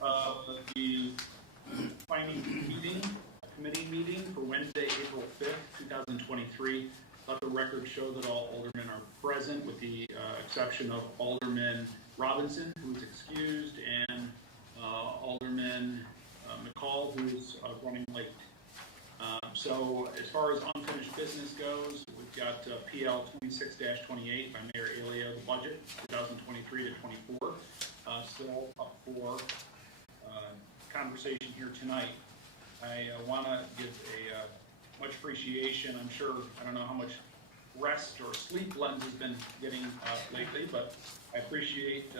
the finance committee meeting for Wednesday, April 5th, 2023. Let the record show that all aldermen are present with the exception of Alderman Robinson, who is excused, and Alderman McCall, who's running late. So as far as unfinished business goes, we've got PL 26-28 by Mayor Elia, the budget 2023 to 24. Still up for conversation here tonight. I want to give a much appreciation. I'm sure, I don't know how much rest or sleep Len has been getting lately, but I appreciate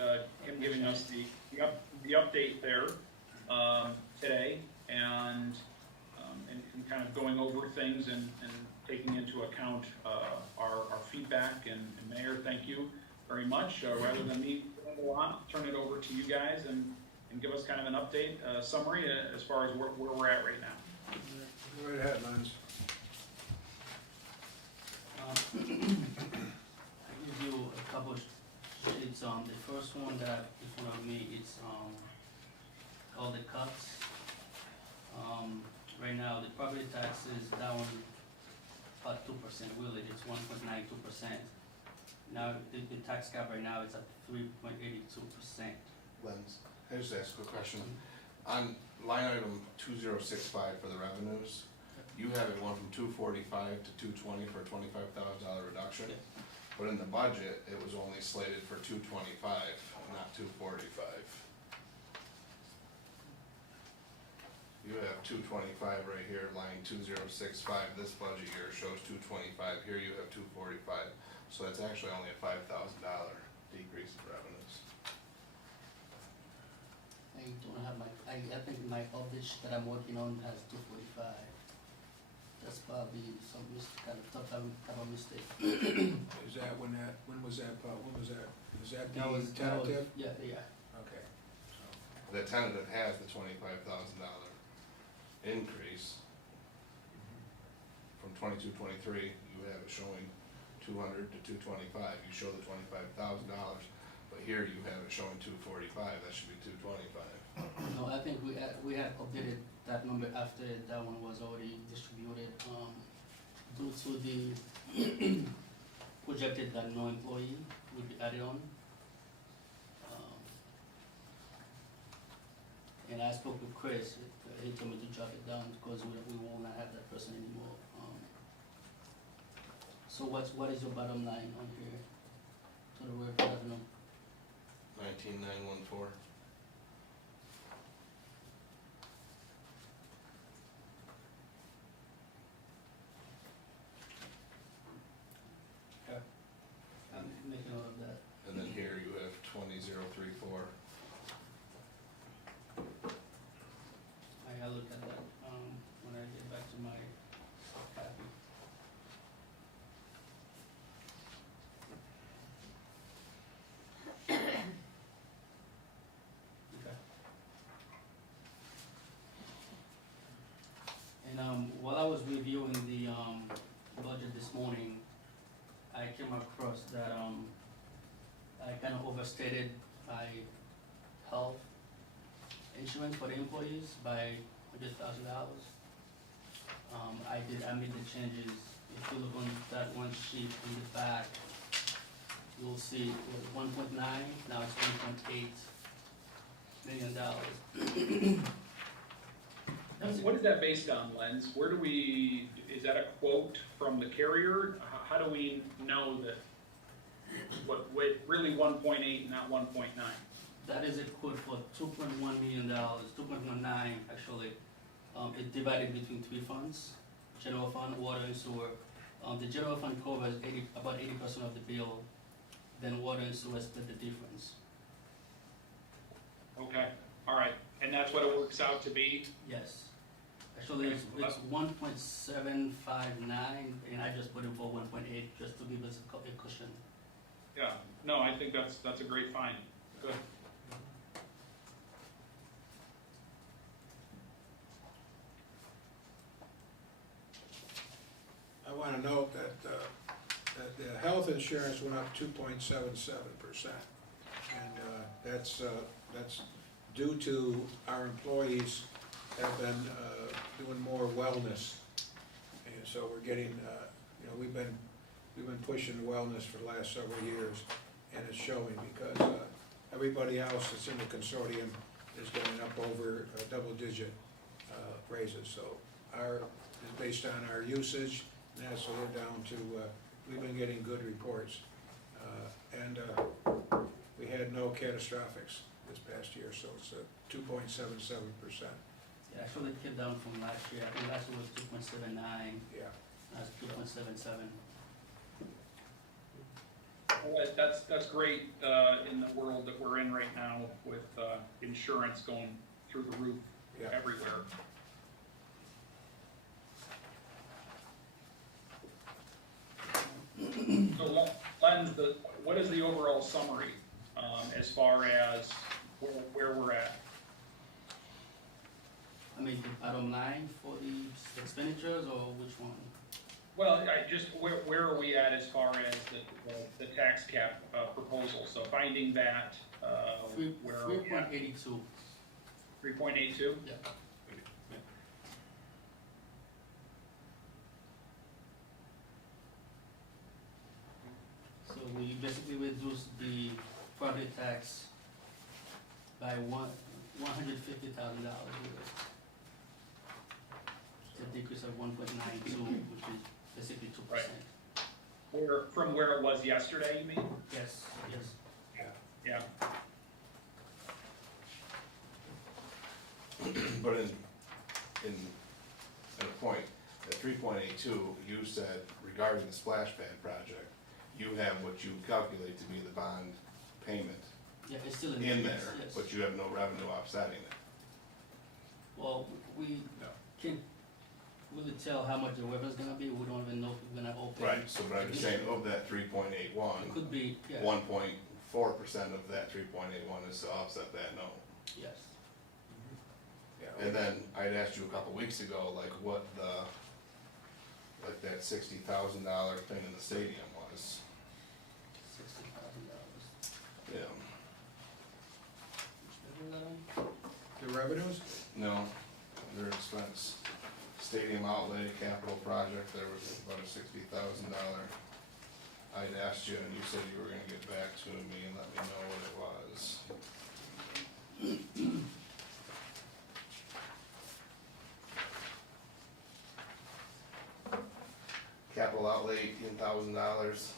him giving us the update there today, and kind of going over things and taking into account our feedback. And Mayor, thank you very much. Rather than me go on, turn it over to you guys and give us kind of an update, summary as far as where we're at right now. Go right ahead, Lance. I give you a couple of sheets. The first one that in front of me, it's called the cuts. Right now, the property tax is down about 2%. Really, it's 1.92%. Now, the tax cap right now is at 3.82%. Lens, I just ask a question. On line item 2065 for the revenues, you have it going from 245 to 220 for a $25,000 reduction. But in the budget, it was only slated for 225, not 245. You have 225 right here, line 2065. This budget year shows 225. Here you have 245. So that's actually only a $5,000 decrease in revenues. I don't have my, I think my update sheet that I'm working on has 245. That's probably some kind of tough type of mistake. Is that when was that, is that the tentative? Yeah. Okay. The tentative has the $25,000 increase. From 22-23, you have it showing 200 to 225. You show the $25,000, but here you have it showing 245. That should be 225. No, I think we had updated that number after that one was already distributed, due to the projected that no employee would be added on. And I spoke with Chris, he told me to drop it down because we will not have that person anymore. So what is your bottom line on here to the work revenue? 19,914. Okay. I'm making note of that. And then here you have 20,034. I gotta look at that when I get back to my copy. Okay. And while I was reviewing the budget this morning, I came across that I kind of overstated my health insurance for the employees by $100,000. I made the changes. If you look on that one sheet in the back, you'll see it was 1.9, now it's $1.8 million. What is that based on, Lens? Where do we, is that a quote from the carrier? How do we know that what really 1.8, not 1.9? That is a quote for $2.1 million, 2.19 actually. It's divided between three funds: general fund, water, and sewer. The general fund covers about 80% of the bill. Then water and sewer split the difference. Okay, all right, and that's what it works out to be? Yes. Actually, it's 1.759, and I just put it for 1.8 just to give us a cushion. Yeah, no, I think that's a great find. Good. I want to note that the health insurance went up 2.77%, and that's due to our employees have been doing more wellness. And so we're getting, we've been pushing wellness for the last several years, and it's showing because everybody else that's in the consortium is going up over double-digit raises. So is based on our usage, and that's, so we're down to, we've been getting good reports. And we had no catastrophics this past year, so it's 2.77%. Yeah, actually it came down from last year. I think last year was 2.79, Yeah. now it's 2.77. Well, that's great in the world that we're in right now with insurance going through the roof Yeah. everywhere. So Len, what is the overall summary as far as where we're at? I mean, the bottom line for the expenditures, or which one? Well, where are we at as far as the tax cap proposal? So finding that, where are we at? 3.82. 3.82? Yeah. So we basically reduced the property tax by $150,000. It's a decrease of 1.92, which is basically 2%. Right. From where it was yesterday, you mean? Yes, yes. Yeah. But in a point, at 3.82, you said regarding the splash pad project, you have what you calculate to be the bond payment Yeah, it's still in in there, there, yes. but you have no revenue offsetting it. Well, we No. can't really tell how much the weather's gonna be. We don't even know if we're gonna open. Right, so but I'm just saying, of that 3.81, It could be, yeah, 1.4% of that 3.81 is to offset that note. yes. Yeah. And then I'd asked you a couple weeks ago, like what that $60,000 thing in the stadium was. $60,000. Yeah. The revenues? No, their expense. Stadium outlay, capital project, there was about a $60,000. I'd asked you and you said you were gonna get back to me and let me know what it was. Capital outlay, $18,000.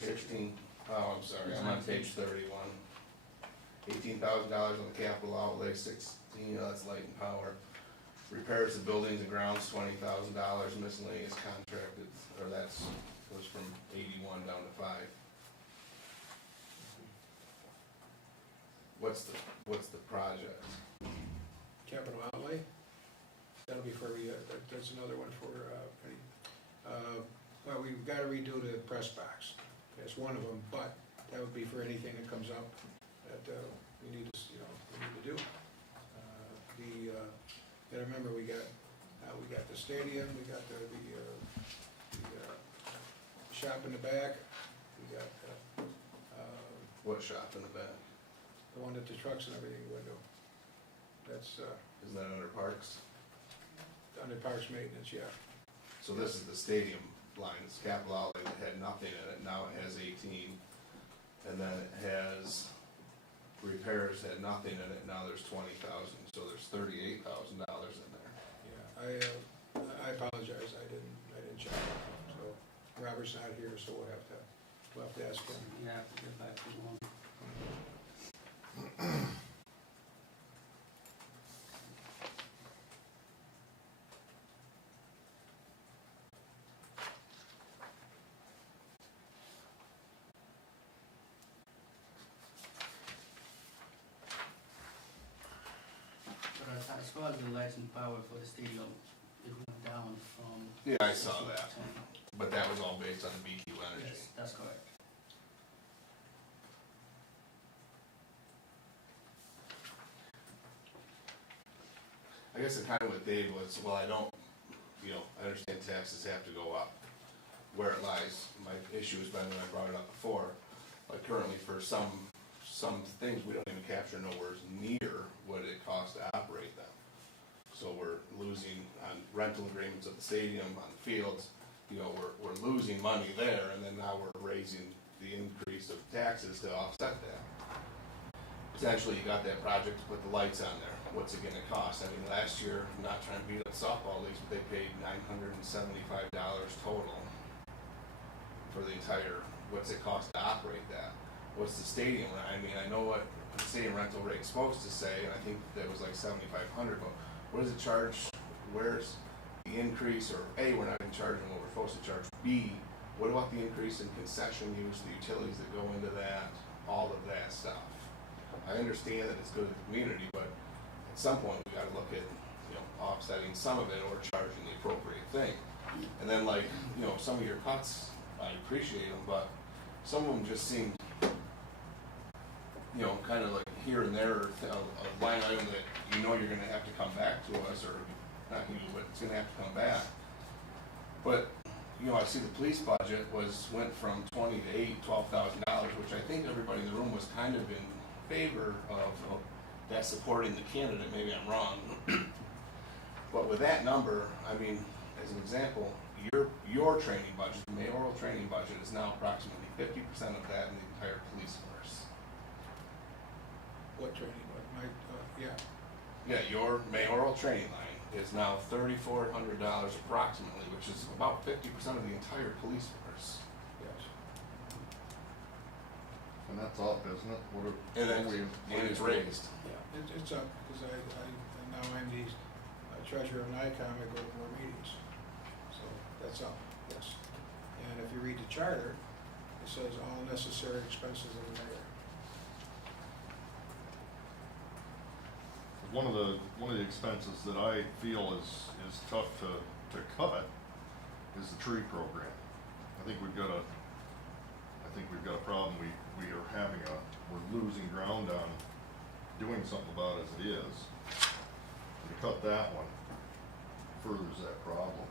16, oh, I'm sorry, I'm on page 31. $18,000 on the capital outlay, 16, that's light and power. Repairs to buildings and grounds, $20,000, miscellaneous contracted, or goes from 81 down to 5. What's the project? Capital outlay? That'll be for, that's another one for, well, we've gotta redo the press box. That's one of them, but that would be for anything that comes up that we need to do. Gotta remember, we got the stadium, we got the shop in the back, we got What shop in the back? the one that the trucks and everything go into. That's Isn't that under parks? under parks maintenance, yeah. So this is the stadium line, it's capital outlay that had nothing in it, now it has 18. And then it has repairs had nothing in it, now there's 20,000, so there's $38,000 in there. Yeah, I apologize, I didn't check. So Robert's not here, so we'll have to ask him. Yeah, I have to get back to one. But as far as the lights and power for the stadium, it went down from. Yeah, I saw 60 to that. 10. But that was all based on BQ Energy. Yes, that's correct. I guess the kind of what Dave was, well, I don't, I understand taxes have to go up. Where it lies, my issue has been when I brought it up before, like currently for some some things we don't even capture nowhere near what it costs to operate them. So we're losing on rental agreements at the stadium, on the fields, you know, we're losing money there, and then now we're raising the increase of taxes to offset that. Potentially, you got that project to put the lights on there, what's it gonna cost? I mean, last year, I'm not trying to beat up softball leagues, but they paid $975 total for the entire, what's it cost to operate that? What's the stadium, I mean, I know what the stadium rental rate's supposed to say, and I think that was like $7,500, but what does it charge? Where's the increase? Or A, we're not even charging what we're supposed to charge. B, what about the increase in concession use, the utilities that go into that, all of that stuff? I understand that it's good to the community, but at some point we gotta look at, you know, offsetting some of it or charging the appropriate thing. And then, like, you know, some of your cuts, I appreciate them, but some of them just seem, you know, kind of like here and there, a line item that you know you're gonna have to come back to us, or not you, but it's gonna have to come back. But, you know, I see the police budget went from $20,000 to $12,000, which I think everybody in the room was kind of in favor of that, supporting the candidate. Maybe I'm wrong. But with that number, I mean, as an example, your training budget, the mayoral training budget, is now approximately 50% of that in the entire police force. What training, yeah, Yeah, your mayoral training line is now $3,400 approximately, which is about 50% of the entire police force. yes. And that's up, isn't it? And it's raised. Yeah, it's up, because now I'm the treasurer of NICOM, I go to more meetings, so that's up, yes. And if you read the charter, it says all necessary expenses of the mayor. One of the expenses that I feel is tough to cut is the tree program. I think we've got a problem. We're losing ground on doing something about it as it is. And to cut that one furthers that problem.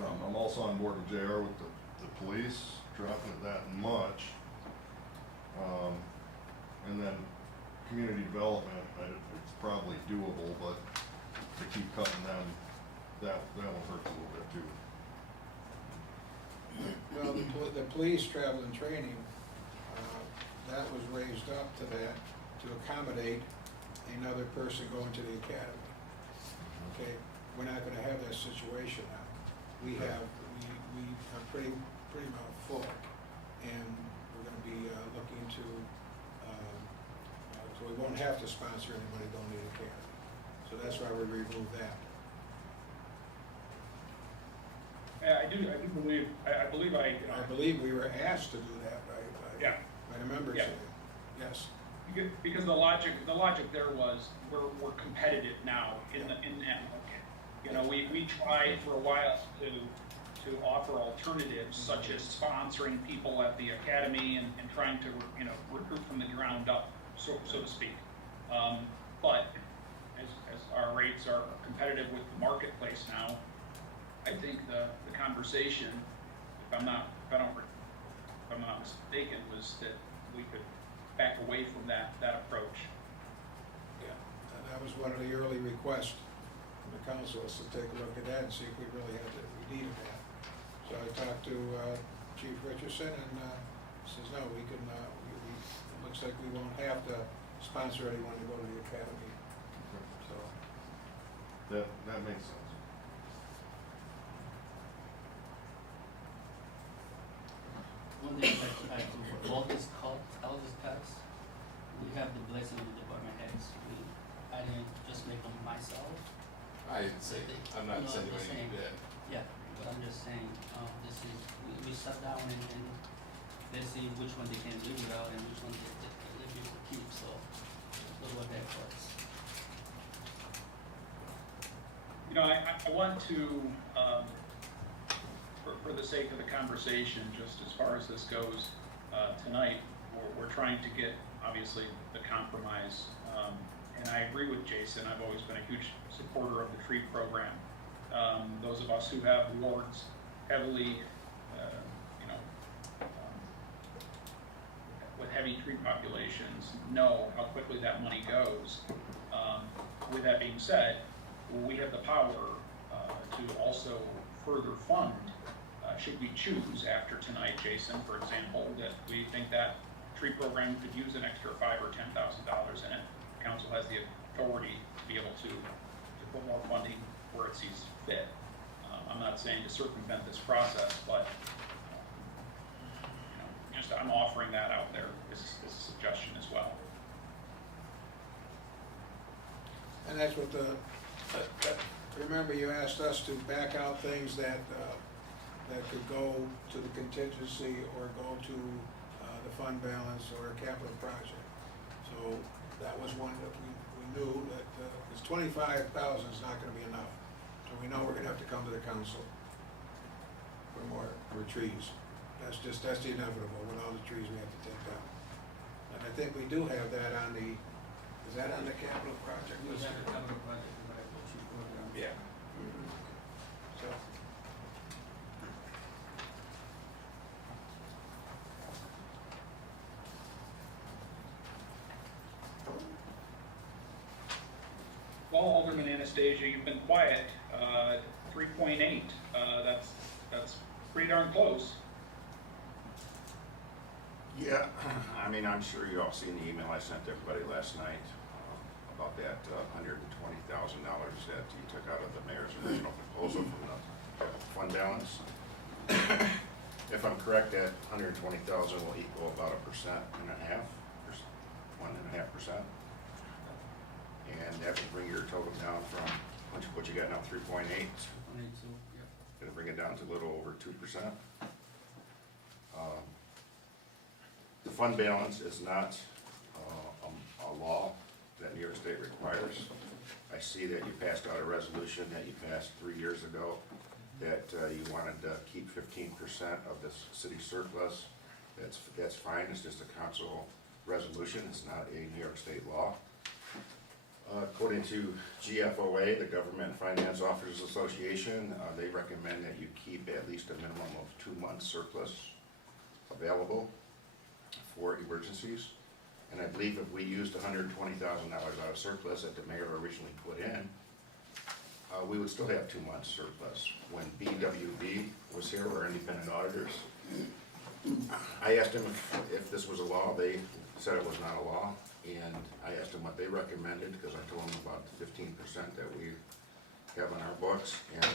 Yeah. I'm also on board with JR with the police, dropping it that much. And then community development, it's probably doable, but to keep cutting them, that one hurts a little bit too. Well, the police travel and training, that was raised up to that to accommodate another person going to the academy. Okay, we're not gonna have that situation now. We are pretty much full, and we're gonna be looking to, so we won't have to sponsor anybody going to the academy. So that's why we removed that. Yeah, I do believe, I believe I believe we were asked to do that by the members. Yeah. Yes. Because the logic there was, we're competitive now in that market. You know, we tried for a while to offer alternatives, such as sponsoring people at the academy and trying to, you know, recruit from the ground up, so to speak. But as our rates are competitive with the marketplace now, I think the conversation, if I'm not mistaken, was that we could back away from that approach. Yeah, and that was one of the early requests from the council, was to take a look at that and see if we really we needed that. So I talked to Chief Richardson, and says, no, we can, it looks like we won't have to sponsor anyone to go to the academy. So, That makes sense. One thing I'd like to add to all these cuts, we have the blessing of the department heads. I didn't just make them myself. I didn't say, I'm not No, insinuating saying- you did. Yeah, but I'm just saying, we sat down and let's see which one they can live without and which one they will keep, so those were their cuts. You know, I want to, for the sake of the conversation, just as far as this goes tonight, we're trying to get, obviously, the compromise. And I agree with Jason. I've always been a huge supporter of the tree program. Those of us who have wards heavily, with heavy tree populations know how quickly that money goes. With that being said, we have the power to also further fund, should we choose after tonight, Jason, for example, that we think that tree program could use an extra $5,000 or $10,000 in it. Council has the authority to be able to put more funding where it sees fit. I'm not saying to circumvent this process, but just I'm offering that out there as a suggestion as well. And that's what remember you asked us to back out things that could go to the contingency or go to the fund balance or a capital project. So that was one that we knew that, because 25,000 is not gonna be enough. So we know we're gonna have to come to the council for trees. That's the inevitable with all the trees we have to take down. And I think we do have that on the, is that on the capital project We list? have a capital project, right, the tree program. Yeah. So, Well, Alderman Anastasia, you've been quiet. 3.8. That's pretty darn close. Yeah, I mean, I'm sure you all seen the email I sent to everybody last night about that $120,000 that you took out of the mayor's original proposal from the fund balance. If I'm correct, that $120,000 will equal about 1.5%, 1.5%. And that would bring your total down from, what you got now, 3.8? 3.82, yeah. It'll bring it down to a little over 2%. The fund balance is not a law that New York State requires. I see that you passed out a resolution that you passed 3 years ago that you wanted to keep 15% of the city surplus. That's fine, it's just a council resolution, it's not a New York State law. According to GFOA, the Government Finance Officers Association, they recommend that you keep at least a minimum of 2 months surplus available for emergencies. And I believe if we used $120,000 out of surplus that the mayor originally put in, we would still have 2 months surplus. When BWB was here, or independent auditors, I asked them if this was a law. They said it was not a law. And I asked them what they recommended, because I told them about the 15% that we have on our books. And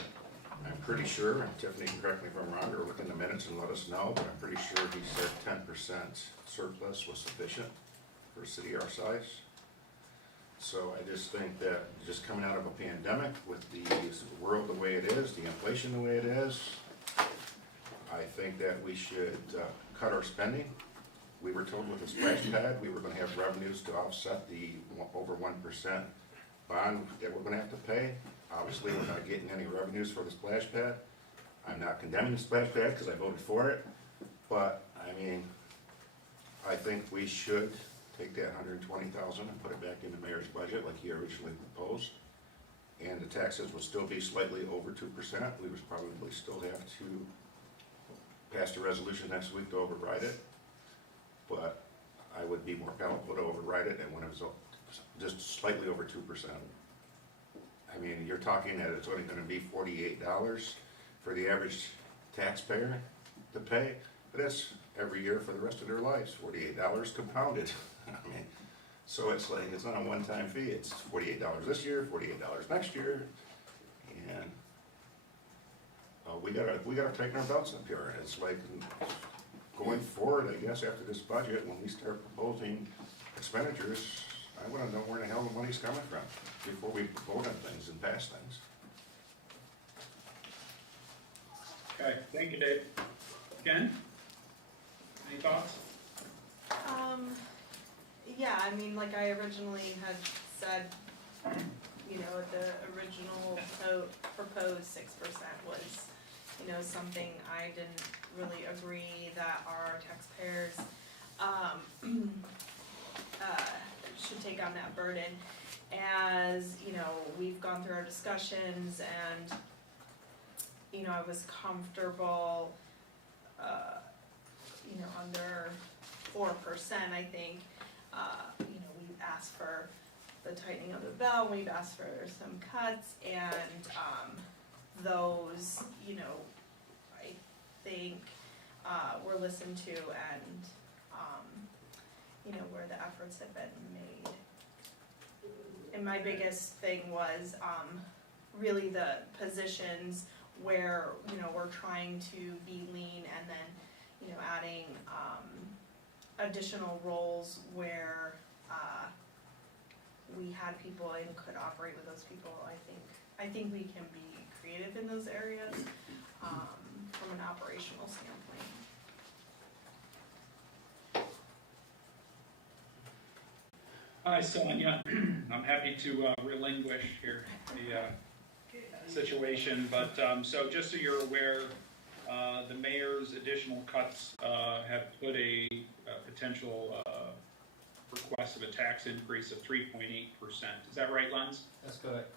I'm pretty sure, and Tiffany can correct me if I'm wrong, or look in the minutes and let us know, but I'm pretty sure he said 10% surplus was sufficient for a city our size. So I just think that just coming out of a pandemic with the world the way it is, the inflation the way it is, I think that we should cut our spending. We were told with the splash pad, we were gonna have revenues to offset the over 1% bond that we're gonna have to pay. Obviously, we're not getting any revenues for the splash pad. I'm not condemning the splash pad because I voted for it, but I mean, I think we should take that $120,000 and put it back in the mayor's budget like he originally proposed. And the taxes will still be slightly over 2%. We would probably still have to pass the resolution next week to override it. But I would be more palatable to override it, and when it was just slightly over 2%. I mean, you're talking that it's only gonna be $48 for the average taxpayer to pay, but that's every year for the rest of their lives, $48 compounded. I mean, so it's like, it's not a one-time fee, it's $48 this year, $48 next year, and we gotta tighten our belts up here. It's like, going forward, I guess, after this budget, when we start proposing expenditures, I wanna know where the hell the money's coming from before we vote on things and pass things. Okay, thank you, Dave. Ken? Any thoughts? Yeah, I mean, like I originally had said, you know, the original proposed 6% was, you know, something I didn't really agree that our taxpayers, should take on that burden. As, you know, we've gone through our discussions and, you know, I was comfortable, you know, under 4%, I think, you know, we've asked for the tightening of the belt, we've asked for some cuts, and, those, you know, I think, were listened to and, you know, where the efforts have been made. And my biggest thing was, really the positions where, you know, we're trying to be lean and then, you know, adding, additional roles where, we had people and could operate with those people. I think we can be creative in those areas, from an operational standpoint. Hi, Sonia. I'm happy to relinquish here the situation, but so just so you're aware, the mayor's additional cuts have put a potential request of a tax increase of 3.8%. Is that right, Lens? That's correct.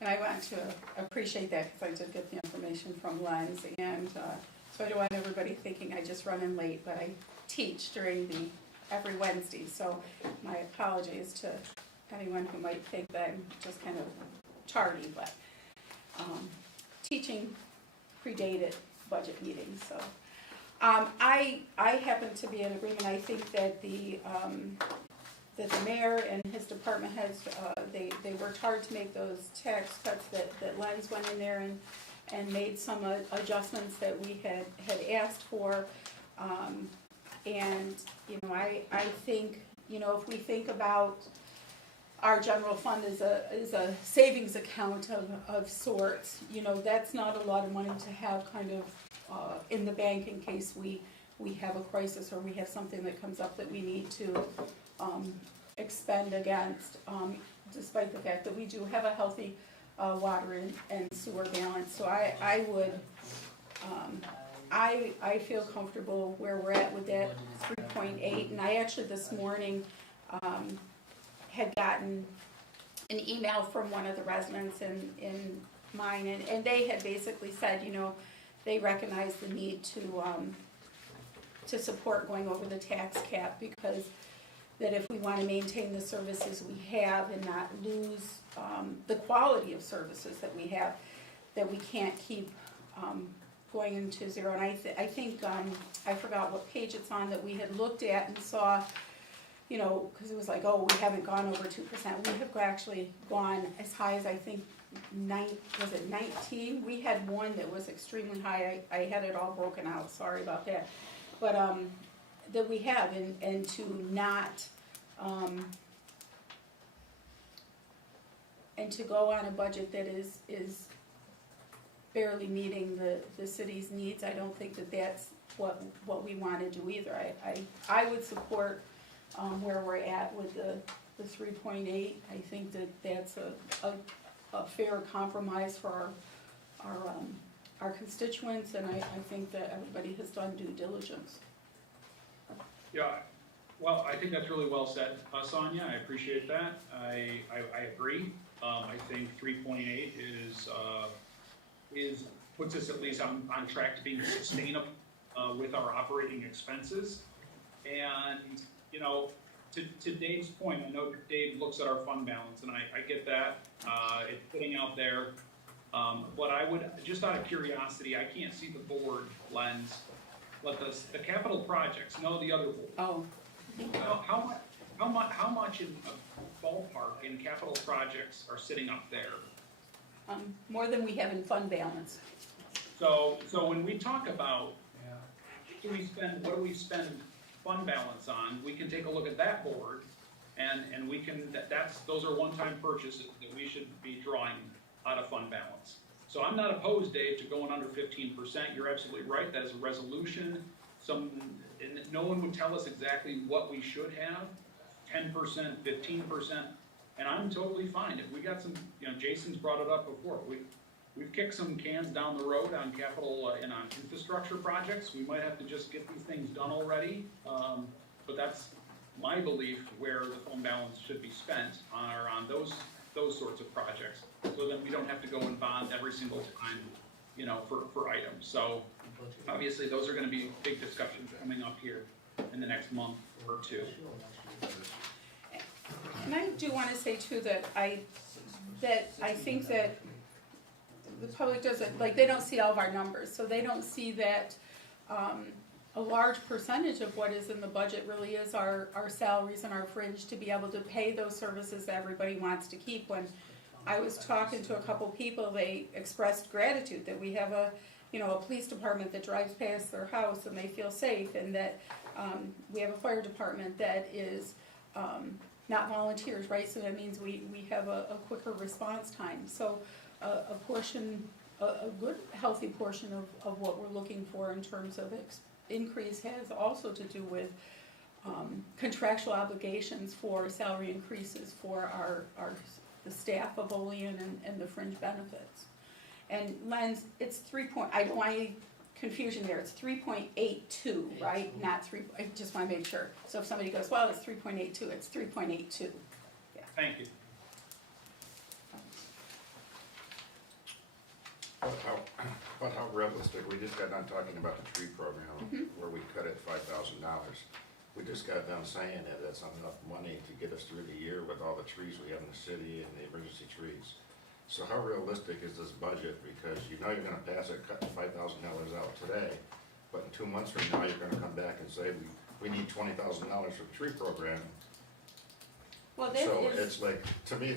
And I want to appreciate that because I did get the information from Lens, and so I don't want everybody thinking I just run in late, but I teach during every Wednesday, so my apologies to anyone who might think that I'm just kind of tardy, but teaching predated budget meetings, so. I happen to be in agreement. I think that the mayor and his department heads, they worked hard to make those tax cuts that Lens went in there and made some adjustments that we had asked for. And, you know, I think, you know, if we think about our general fund is a savings account of sorts, you know, that's not a lot of money to have kind of in the bank in case we have a crisis or we have something that comes up that we need to expend against, despite the fact that we do have a healthy water and sewer balance. So I would, I feel comfortable where we're at with that 3.8, and I actually this morning had gotten an email from one of the residents in mine, and they had basically said, you know, they recognize the need to support going over the tax cap, because that if we want to maintain the services we have and not lose the quality of services that we have, that we can't keep going into zero. And I think I forgot what page it's on that we had looked at and saw, you know, because it was like, oh, we haven't gone over 2%. We have actually gone as high as, I think, 19? We had one that was extremely high. I had it all broken out, sorry about that. But that we have, and to not, and to go on a budget that is barely meeting the city's needs, I don't think that that's what we want to do either. I would support where we're at with the 3.8. I think that that's a fair compromise for our constituents, and I think that everybody has done due diligence. Yeah, well, I think that's really well said, Sonia. I appreciate that. I agree. I think 3.8 puts us at least on track to being sustainable with our operating expenses. And, you know, to Dave's point, I know Dave looks at our fund balance, and I get that. It's putting out there. But I would, just out of curiosity, I can't see the board, Lens, but the capital projects, no, the other board. Oh. How much in a ballpark in capital projects are sitting up there? More than we have in fund balance. So when we talk about, what do we spend fund balance on, we can take a look at that board, and we can, those are one-time purchases that we should be drawing out of fund balance. So I'm not opposed, Dave, to going under 15%. You're absolutely right. That is a resolution. And no one would tell us exactly what we should have, 10%, 15%, and I'm totally fine. If we got some, you know, Jason's brought it up before. We've kicked some cans down the road on capital and on infrastructure projects. We might have to just get these things done already. But that's my belief where the fund balance should be spent on those sorts of projects. So then we don't have to go and bond every single time you know, for items. So obviously, those are gonna be big discussions coming up here in the next month or two. And I do wanna say too that I think that the public doesn't, like, they don't see all of our numbers, so they don't see that, a large percentage of what is in the budget really is our salaries and our fringe to be able to pay those services that everybody wants to keep. When I was talking to a couple people, they expressed gratitude that we have a police department that drives past their house and they feel safe, and that, we have a fire department that is, not volunteers, right? So that means we have a quicker response time. So a good healthy portion of what we're looking for in terms of increase has also to do with contractual obligations for salary increases for the staff of Olean and the fringe benefits. And Len's, it's I don't want any confusion there, it's 3.82, right? Not three, I just wanna make sure. So if somebody goes, well, it's 3.82, it's 3.82. Thank you. But how realistic, we just got done talking about the tree program, where we cut it $5,000. We just got done saying that that's not enough money to get us through the year with all the trees we have in the city and the emergency trees. So how realistic is this budget? Because you know you're gonna pass it, cut $5,000 out today, but in 2 months from now, you're gonna come back and say, we need $20,000 for the tree program. Well, that So is, it's like, to me,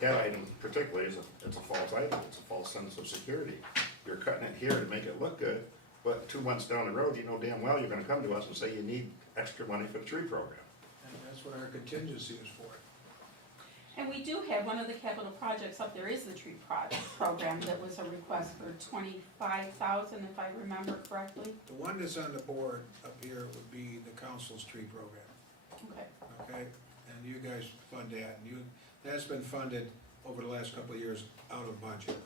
that item particularly it's a false item, it's a false sense of security. You're cutting it here to make it look good, but 2 months down the road, you know damn well you're gonna come to us and say you need extra money for the tree program. And that's what our contingency is for. and we do have one of the capital projects up there is the tree program that was a request for 25,000, if I remember correctly. The one that's on the board up here would be the council's tree program, Okay. okay? And you guys fund that, and that's been funded over the last couple of years out of budget.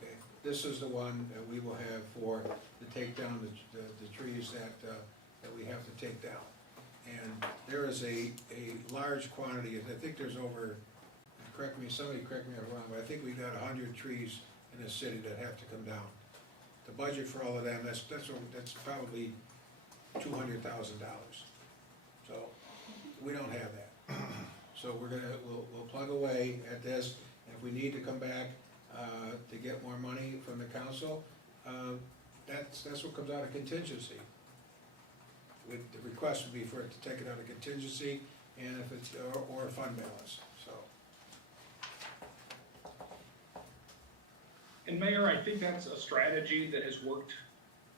Okay, this is the one that we will have for to take down the trees that we have to take down. And there is a large quantity, I think there's over, somebody correct me if I'm wrong, but I think we got 100 trees in the city that have to come down. The budget for all of them, that's probably $200,000. So, we don't have that. So we'll plug away at this, and if we need to come back, to get more money from the council, that's what comes out of contingency. The request would be for it to take it out of contingency, and if it's, or fund balance, so. And Mayor, I think that's a strategy that has worked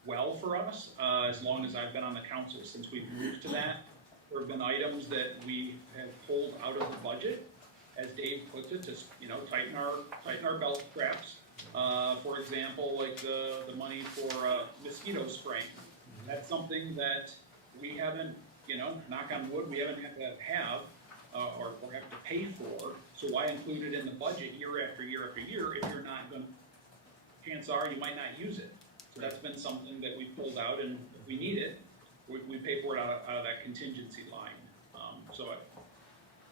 well for us, as long as I've been on the council, since we've moved to that. There have been items that we have pulled out of the budget, as Dave puts it, to, tighten our belt straps. For example, like the money for mosquito spraying. That's something that we haven't, knock on wood, we haven't had to have, or have to pay for. So why include it in the budget year after year after year if you're not gonna, chances are you might not use it. So that's been something that we pulled out, and if we need it, we pay for it out of that contingency line. So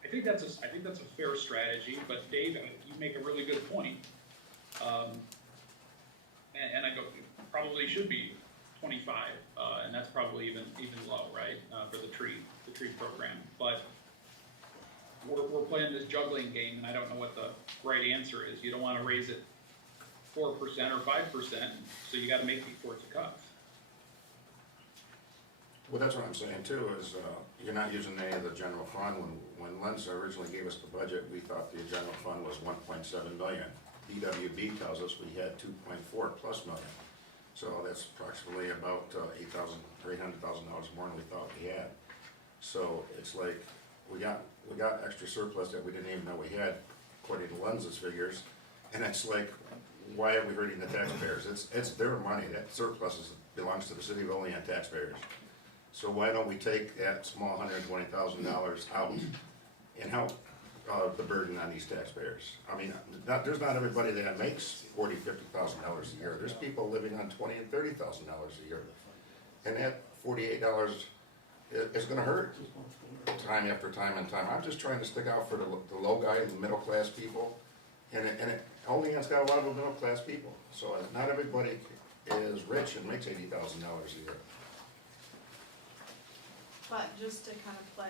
I think that's a fair strategy, but Dave, you make a really good point. And I go, it probably should be 25, and that's probably even low, right, for the tree program. But we're playing this juggling game, and I don't know what the right answer is. You don't want to raise it 4% or 5%, so you got to make these sorts of cuts. Well, that's what I'm saying too, is you're not using any of the general fund. When Lenza originally gave us the budget, we thought the general fund was 1.7 million. DWB tells us we had 2.4 plus million. So that's approximately about $800,000 more than we thought we had. So it's like we got extra surplus that we didn't even know we had, according to Lenza's figures. And it's like, why are we hurting the taxpayers? It's their money. That surplus belongs to the city of Olean taxpayers. So why don't we take that small $120,000 out and help the burden on these taxpayers? I mean, there's not everybody that makes $40,000, $50,000 a year. There's people living on $20,000 and $30,000 a year, and that $48 is going to hurt time after time and time. I'm just trying to stick out for the low guy and the middle class people, Olean's got a lot of middle class people, so not everybody is rich and makes $80,000 a year. But just to kind of play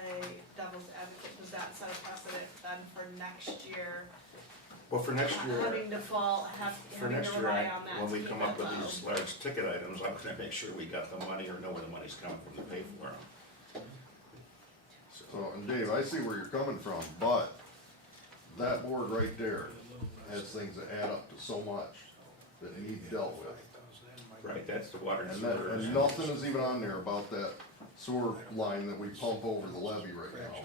devil's advocate, does that set a precedent then for next year? Well, for next year, Having to having to rely on that when to we keep come up it with low. these large ticket items, I'm gonna make sure we got the money or know where the money's coming from to pay for them. So, and Dave, I see where you're coming from, but that board right there has things that add up to so much that need dealt with. Right, that's the water and And that, sewer. and nothing is even on there about that sewer line that we pump over the levee right now,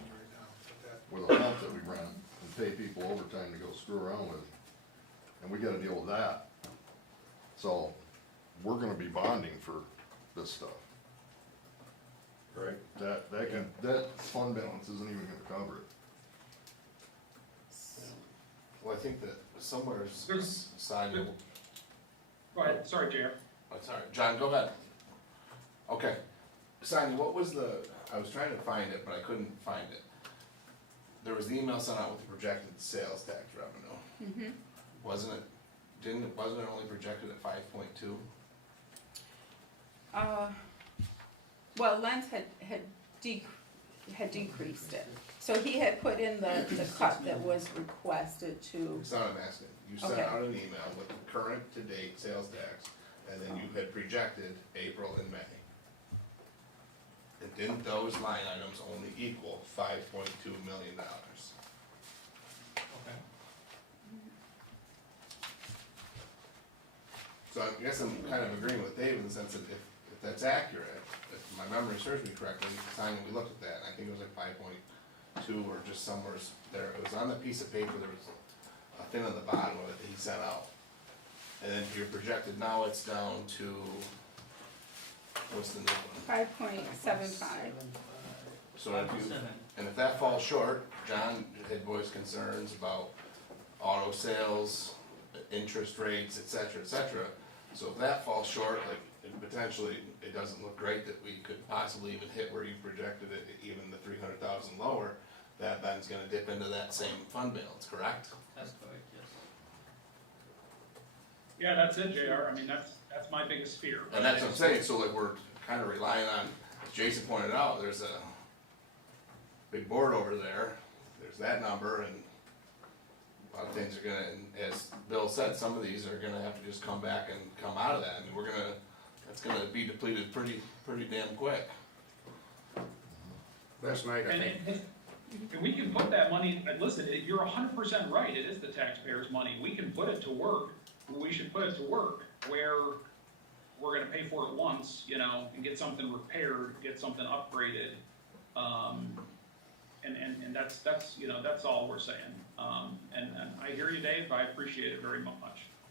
with a pump that we rent and pay people overtime to go screw around with. And we gotta deal with that. So, we're gonna be bonding for this stuff. Right. That fund balance isn't even gonna cover it. Well, I think that somewhere, There's- Sonia, Go ahead, sorry, JR. oh, sorry, John, go ahead. Okay, Sonia, what was I was trying to find it, but I couldn't find it. There was the email sent out with the projected sales tax revenue. Wasn't it only projected at 5.2? Well, Lance had decreased it. So he had put in the cut that was requested to, It's not what I'm asking. You sent Okay. out an email with the current to date sales tax, and then you had projected April and May. And didn't those line items only equal $5.2 million? Okay. So I guess I'm kind of agreeing with Dave in the sense that if that's accurate, if my memory serves me correctly, Simon, we looked at that, and I think it was like 5.2 or just somewhere there. It was on the piece of paper, there was a thing on the bottom of it that he sent out. And then if you're projected now, it's down to, what's the new one? 5.75. So if you, and if that falls short, John had voiced concerns about auto sales, interest rates, et cetera, so if that falls short, like, potentially, it doesn't look great that we could possibly even hit where you projected it, even the 300,000 lower, that then's gonna dip into that same fund balance, correct? That's correct, yes. Yeah, that's it, JR. I mean, that's my biggest fear. And that's what I'm saying, so like, we're kinda relying on, as Jason pointed out, there's a big board over there, there's that number, and a lot of things are gonna, and as Bill said, some of these are gonna have to just come back and come out of that, I mean, that's gonna be depleted pretty damn quick. Last night, I think, And we can put that money, and listen, you're 100% right, it is the taxpayers' money. We can put it to work, we should put it to work where we're gonna pay for it once, and get something repaired, get something upgraded. And that's all we're saying. And I hear you, Dave, I appreciate it very much.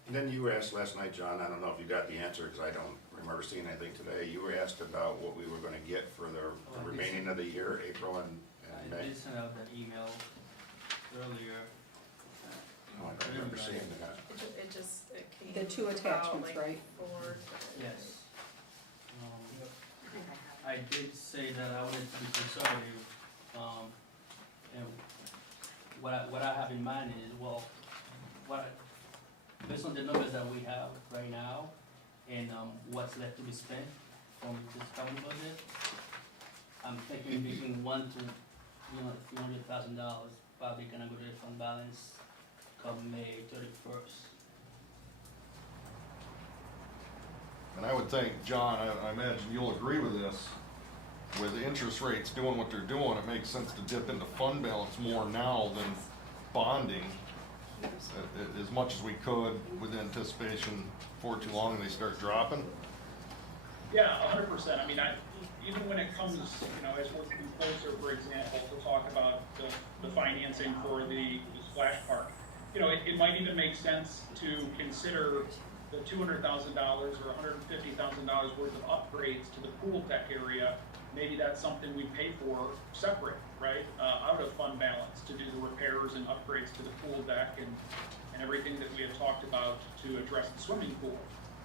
and then you asked last night, John, I don't know if you got the answer, because I don't remember seeing anything today. You were asked about what we were gonna get for the remaining of the year, April and I May. did send out that email earlier. Oh, I don't remember seeing that. It came. The two about, attachments, like, right? 4. Yes. I did say that I wanted to be conservative, and what I have in mind is, well, based on the numbers that we have right now, and, what's left to be spent from this current budget, I'm thinking between $1 to $300,000, probably gonna go to the fund balance come May 31st. And I would think, John, I imagine you'll agree with this, with the interest rates doing what they're doing, it makes sense to dip into fund balance more now than bonding as much as we could with anticipation for too long they start dropping. Yeah, 100%. I mean, even when it comes, as we're getting closer, for example, to talk about the financing for the splash park, it might even make sense to consider the $200,000 or $150,000 worth of upgrades to the pool deck area. Maybe that's something we pay for separate, right, out of fund balance to do the repairs and upgrades to the pool deck and everything that we have talked about to address the swimming pool,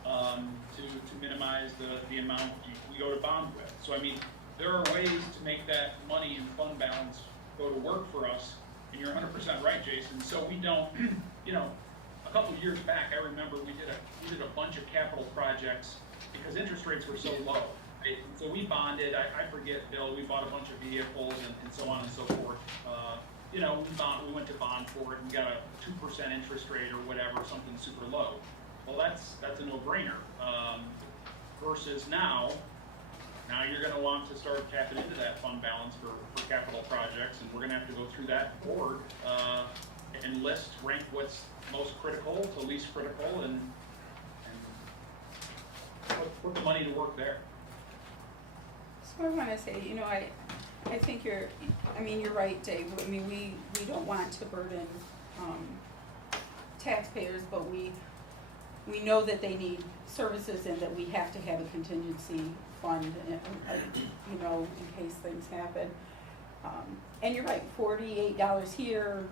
to minimize the amount we go to bond with. So I mean, there are ways to make that money in fund balance go to work for us and you're 100% right, Jason, so we don't, you know, a couple of years back, I remember we did a bunch of capital projects because interest rates were so low. Right? So we bonded, I forget, Bill, we bought a bunch of vehicles and so on and so forth. You know, we went to bond for it and got a 2% interest rate or whatever, something super low. Well, that's a no-brainer. Versus now you're gonna want to start tapping into that fund balance for capital projects, and we're gonna have to go through that board, and rank what's most critical to least critical, and put the money to work there. So I wanna say, you know, I think you're right, Dave. I mean, we don't want to burden, taxpayers, but we know that they need services and that we have to have a contingency fund, you know, in case things happen. And you're right, $48 here,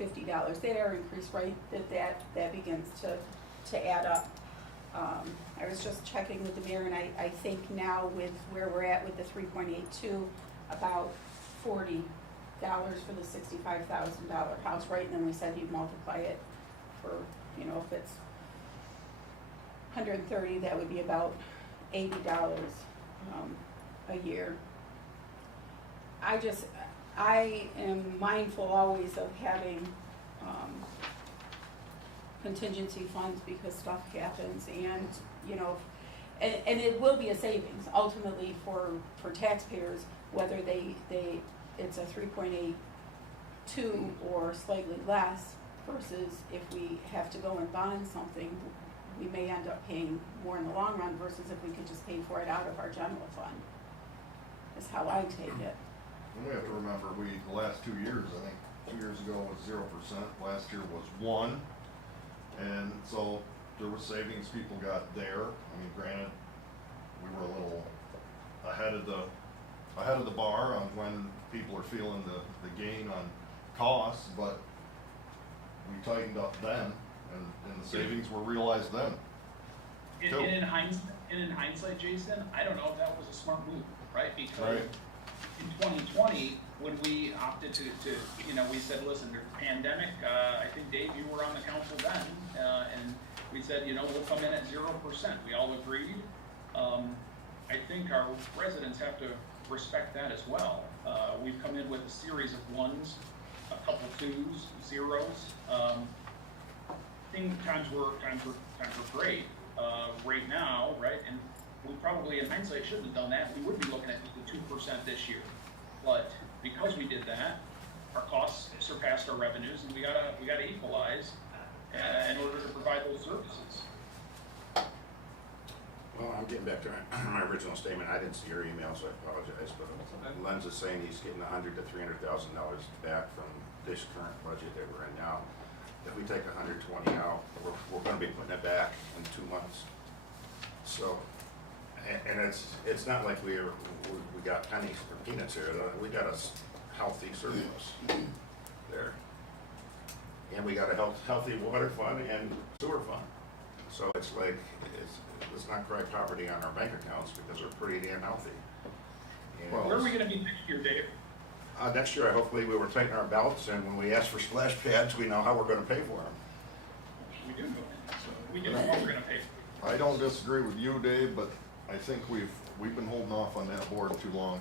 $50 there, increase rate, that begins to add up. I was just checking with the mayor, and I think now with where we're at with the 3.82, about $40 for the $65,000 house, right? And then we said you'd multiply it for, you know, if it's 130, that would be about $80 a year. I am mindful always of having contingency funds because stuff happens, and you know, and it will be a savings ultimately for taxpayers, whether it's a 3.82 or slightly less, versus if we have to go and bond something, we may end up paying more in the long run versus if we could just pay for it out of our general fund. Is how I take it. And we have to remember, the last 2 years, I think 2 years ago was 0%, last year was 1%. And so there was savings people got there. I mean, granted, we were a little ahead of the bar on when people are feeling the gain on costs, but we tightened up then, and the savings were realized then. And in hindsight, Jason, I don't know if that was a smart move, right? Because in 2020, when we opted to, you know, we said, listen, there's a pandemic. I think, Dave, you were on the council then, and we said, you know, we'll come in at 0%. We all agreed. I think our residents have to respect that as well. We've come in with a series of ones, a couple twos, zeros. Times were great. Right now, right, and we probably, in hindsight, shouldn't have done that. We would be looking at the 2% this year, but because we did that, our costs surpassed our revenues, and we gotta equalize in order to provide those services. Well, I'm getting back to my original statement. I didn't see your email, so I apologize, but Len's is saying he's getting $100,000 to $300,000 back from this current budget that we're in now. If we take 120 out, we're gonna be putting it back in 2 months. So, and it's not like we got pennies or peanuts here. We got a healthy surplus there. And we got a healthy water fund and sewer fund. So it's like, let's not cry poverty on our bank accounts because we're pretty damn healthy. And Where are we gonna be next year, Dave? next year, hopefully we were tightening our belts, and when we ask for splash pads, we know how we're gonna pay for them. We do know that. We do know what we're gonna pay for. I don't disagree with you, Dave, but I think we've been holding off on that board too long.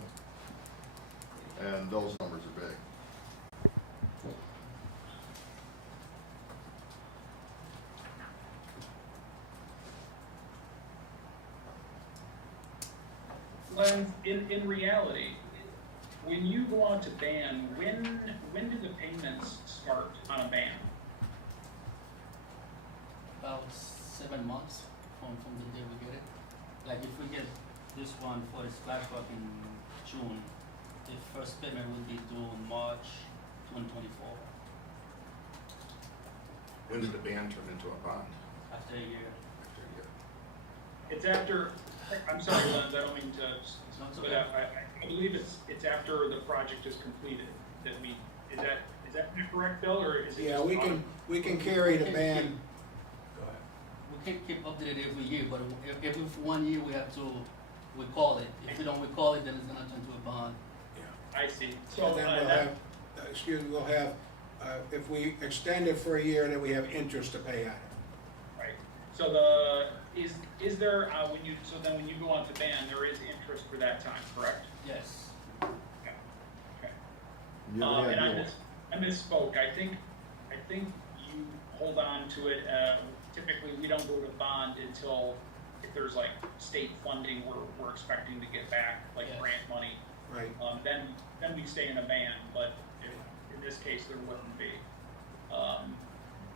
And those numbers are big. Len, in reality, when you go out to ban, when do the payments start on a ban? About 7 months from the day we get it. Like if we get this one for the splash park in June, the first payment will be due in March 2024, When did the ban turn into a bond? after a year. After a year. It's after, I'm sorry, Len, I don't mean to, So it's but okay. I believe it's after the project is completed that is that correct, Bill, or is it? Yeah, just we can carry the ban. Go ahead. We can keep updated every year, but if 1 year we have to recall it. If we don't recall it, then it's gonna turn to a bond. Yeah. I see. So And then we'll that, have, we'll have, if we extend it for a year, then we have interest to pay on it. Right, so is there, when you go on to ban, there is interest for that time, correct? Yes. Okay. You have any And idea? I misspoke, I think you hold on to it, typically we don't go to bond until if there's like state funding we're expecting to get back, like Yeah. grant money, Right. then we stay in a ban, but in this case, there wouldn't be.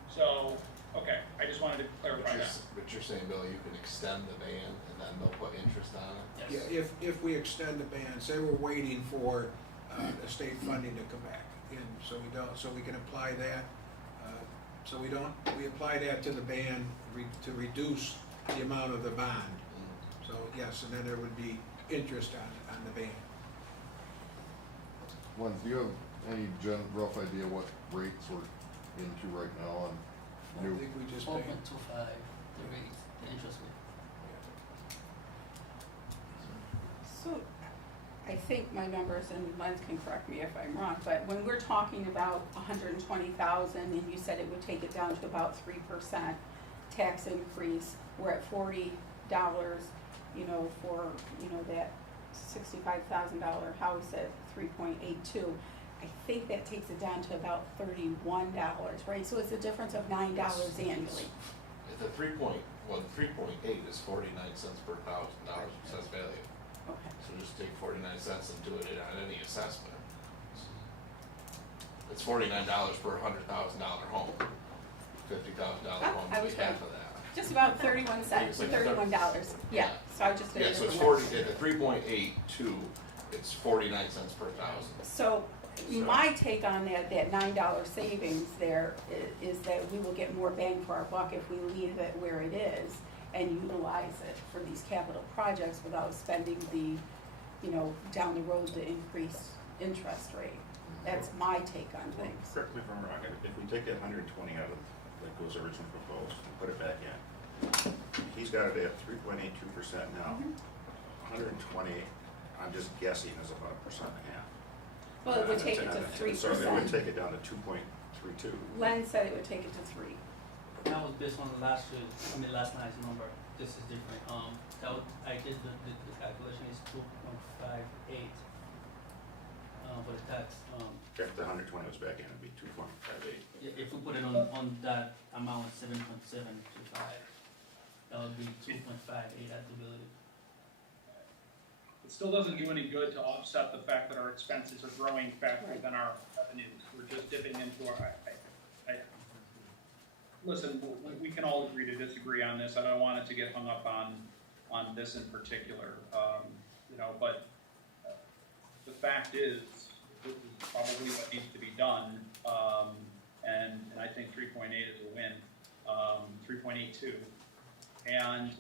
So, okay, I just wanted to clarify that. But you're saying, Bill, you can extend the ban and then they'll put interest on it? Yes. Yeah, if we extend the ban, say we're waiting for, the state funding to come back in, so we can apply that. We apply that to the ban to reduce the amount of the bond. So, yes, and then there would be interest on the ban. Len, do you have any rough idea what rates we're into right now on I new? think we just Four paid. point two five, the rate, the interest rate. So, I think my numbers, and Len can correct me if I'm wrong, but when we're talking about 120,000, and you said it would take it down to about 3% tax increase, we're at $40, for, that $65,000 house at 3.82. I think that takes it down to about $31, right? So it's a difference of $9 annually. The 3.8 is 49 cents per $1,000 assessed value. Okay. So just take 49 cents and do it on any assessment. It's $49 per $100,000 home. $50,000 home I would was be half right. of that. Just about 31 cents, It's like $31, yeah, so I just did Yeah, it. so it's as a 40, number. at the 3.82, it's 49 cents per thousand. So, my take on that $9 savings there is that we will get more bang for our buck if we leave it where it is and utilize it for these capital projects without spending the, down the road, the increased interest rate. That's my take on things. Correct me if I'm wrong, if we take that 120 out of, like was originally proposed, and put it back in, he's got it at 3.82% now. 120, I'm just guessing, is about 1.5%. Well, it would take it to 3%. So it would take it down to 2.32. Len said it would take it to 3. That was based on last night's number. This is different. I did the calculation is 2.58 for the tax. If the 120 was back in, it'd be 2.58. If we put it on that amount, 7.725, that would be 2.58, I do believe. It still doesn't do any good to offset the fact that our expenses are growing faster than our revenues. We're just dipping into our, listen, we can all agree to disagree on this. I don't want it to get hung up on this in particular, but the fact is, this is probably what needs to be done, and I think 3.8 is a win, 3.82. And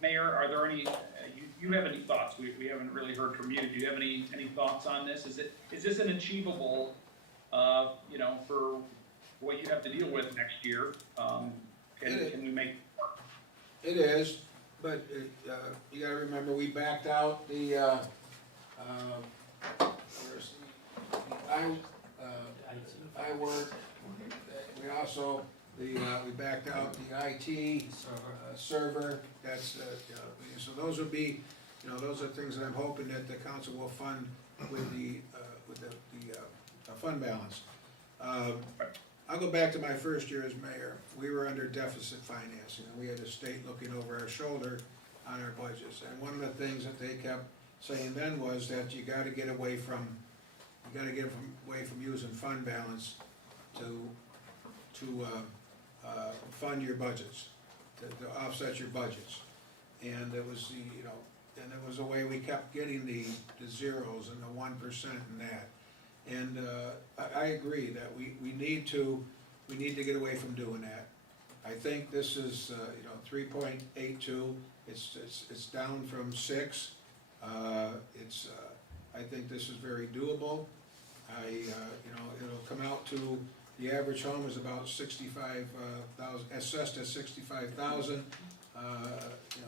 Mayor, are there any, you have any thoughts? We haven't really heard from you. Do you have any thoughts on this? Is this an achievable, for what you have to deal with next year? Can we make it work? It is, but you gotta remember, we backed out the, I work, we also, we backed out the IT server, that's, so those would be, those are things that I'm hoping that the council will fund with the fund balance. I'll go back to my first year as mayor. We were under deficit financing, and we had the state looking over our shoulder on our budgets. And one of the things that they kept saying then was that you gotta get away from using fund balance to fund your budgets, to offset your budgets. And it was and it was a way we kept getting the zeros and the 1% and that. And I agree that we need to get away from doing that. I think this is 3.82. It's down from 6. I think this is very doable. It'll come out to, the average home is about 65,000, assessed at 65,000.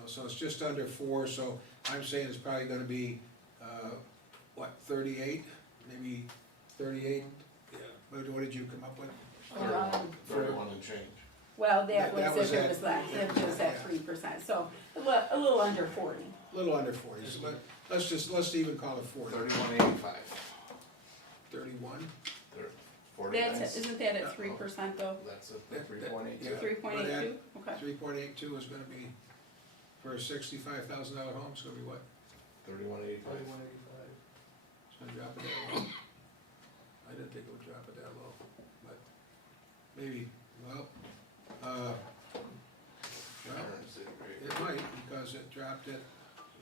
So it's just under 4. So I'm saying it's probably going to be 38, maybe 38, yeah, what did you come up with? Um, For- 31 and change. Well, That that was was if it at- was less, if it was at 3%, so a little under 40. A little under 40, so let's even call it 40. 31.85. 31? 49. That's, isn't that at 3% though? That's a That- 3.82. yeah. 3.82, okay. 3.82 is gonna be, for a $65,000 home, it's gonna be what? 31.85. It's gonna drop it that low? I didn't think it would drop it that low, but maybe, well, Current city rate. it might, because it dropped it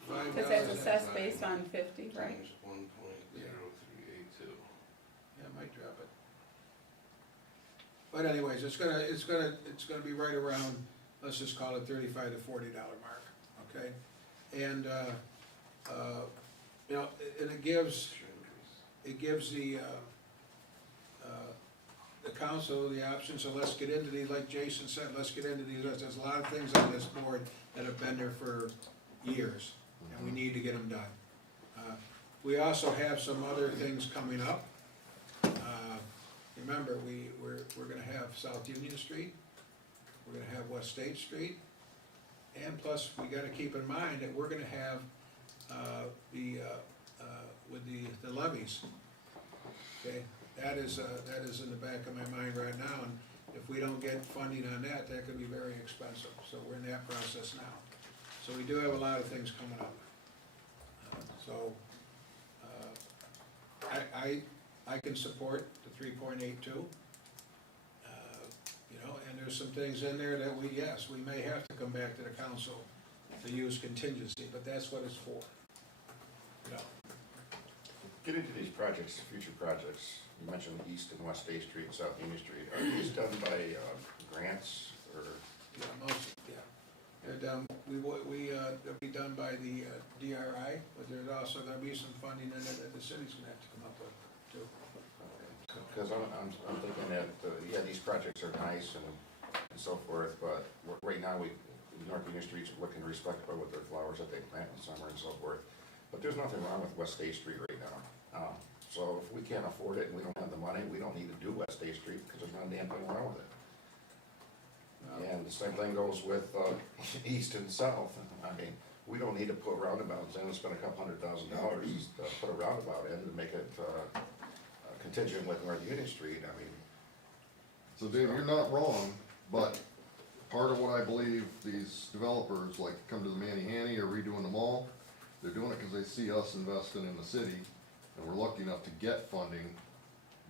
$5. Because that's assessed based on 50, right? Times 1.0382. Yeah, it might drop it. But anyways, it's gonna be right around, let's just call it $35 to $40 mark, okay? And, you know, and it gives the council the option, so let's get into these, like Jason said, let's get into these, there's a lot of things on this board that have been there for years, and we need to get them done. We also have some other things coming up. Remember, we're gonna have South Union Street, we're gonna have West State Street, and plus, we gotta keep in mind that we're gonna have, with the levies. Okay, that is in the back of my mind right now, and if we don't get funding on that, that could be very expensive, so we're in that process now. So we do have a lot of things coming up. I can support the 3.82. You know, and there's some things in there that we may have to come back to the council to use contingency, but that's what it's for. You know, Get into these projects, future projects, you mentioned East and West State Street, South Union Street, are these done by grants or? yeah, they're done, they'll be done by the DRI, but there's also gonna be some funding in it that the city's gonna have to come up with too. Because I'm thinking that, yeah, these projects are nice and so forth, but right now, North Union Street's looking respectable with their flowers that they plant in summer and so forth. But there's nothing wrong with West State Street right now. So if we can't afford it and we don't have the money, we don't need to do West State Street because there's not a damn thing wrong with it. And the same thing goes with east and south. I mean, we don't need to put roundabouts in and spend $200,000 to put a roundabout in to make it contingent with North Union Street. I mean, So Dave, you're not wrong, but part of what I believe these developers, like come to the Manny-Hanny or redoing the mall, they're doing it because they see us investing in the city, and we're lucky enough to get funding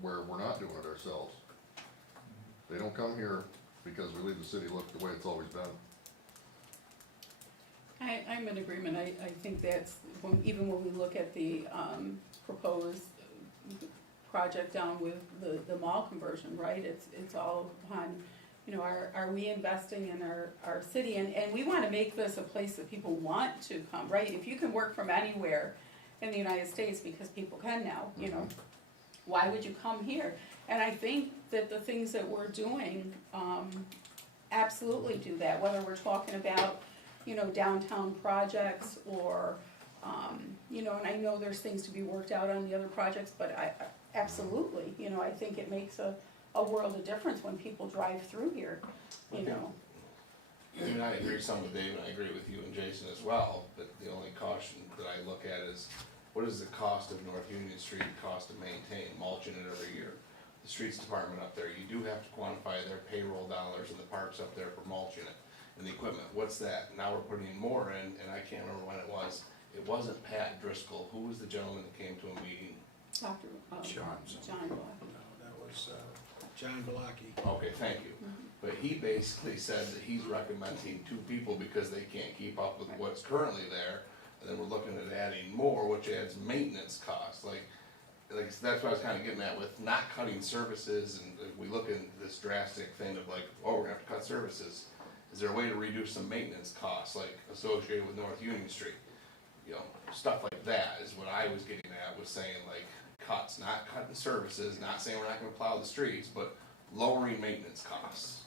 where we're not doing it ourselves. They don't come here because we leave the city look the way it's always been. I'm in agreement, I think that's, even when we look at the proposed project down with the mall conversion, right? It's all upon, you know, are we investing in our city? And we wanna make this a place that people want to come, right? If you can work from anywhere in the United States, because people can now, you know, why would you come here? And I think that the things that we're doing, absolutely do that, whether we're talking about, you know, downtown projects or, you know, and I know there's things to be worked out on the other projects, but I absolutely, you know, I think it makes a world of difference when people drive through here, you know. I mean, I agree some with Dave, and I agree with you and Jason as well, but the only caution that I look at is, what is the cost of North Union Street cost to maintain, mulching it every year? The streets department up there, you do have to quantify their payroll dollars and the parks up there for mulching it, and the equipment, what's that? Now we're putting more in, and I can't remember when it wasn't Pat Driscoll, who was the gentleman that came to a meeting? Dr. John. John Black. No, that was John Belacki. Okay, thank you. But he basically said that he's recommending 2 people because they can't keep up with what's currently there. And then we're looking at adding more, which adds maintenance costs, like that's what I was kinda getting at with not cutting services, and if we look into this drastic thing of like, oh, we're gonna have to cut services. Is there a way to reduce some maintenance costs, like associated with North Union Street? You know, stuff like that is what I was getting at, was saying like cuts, not cutting services, not saying we're not gonna plow the streets, but lowering maintenance costs.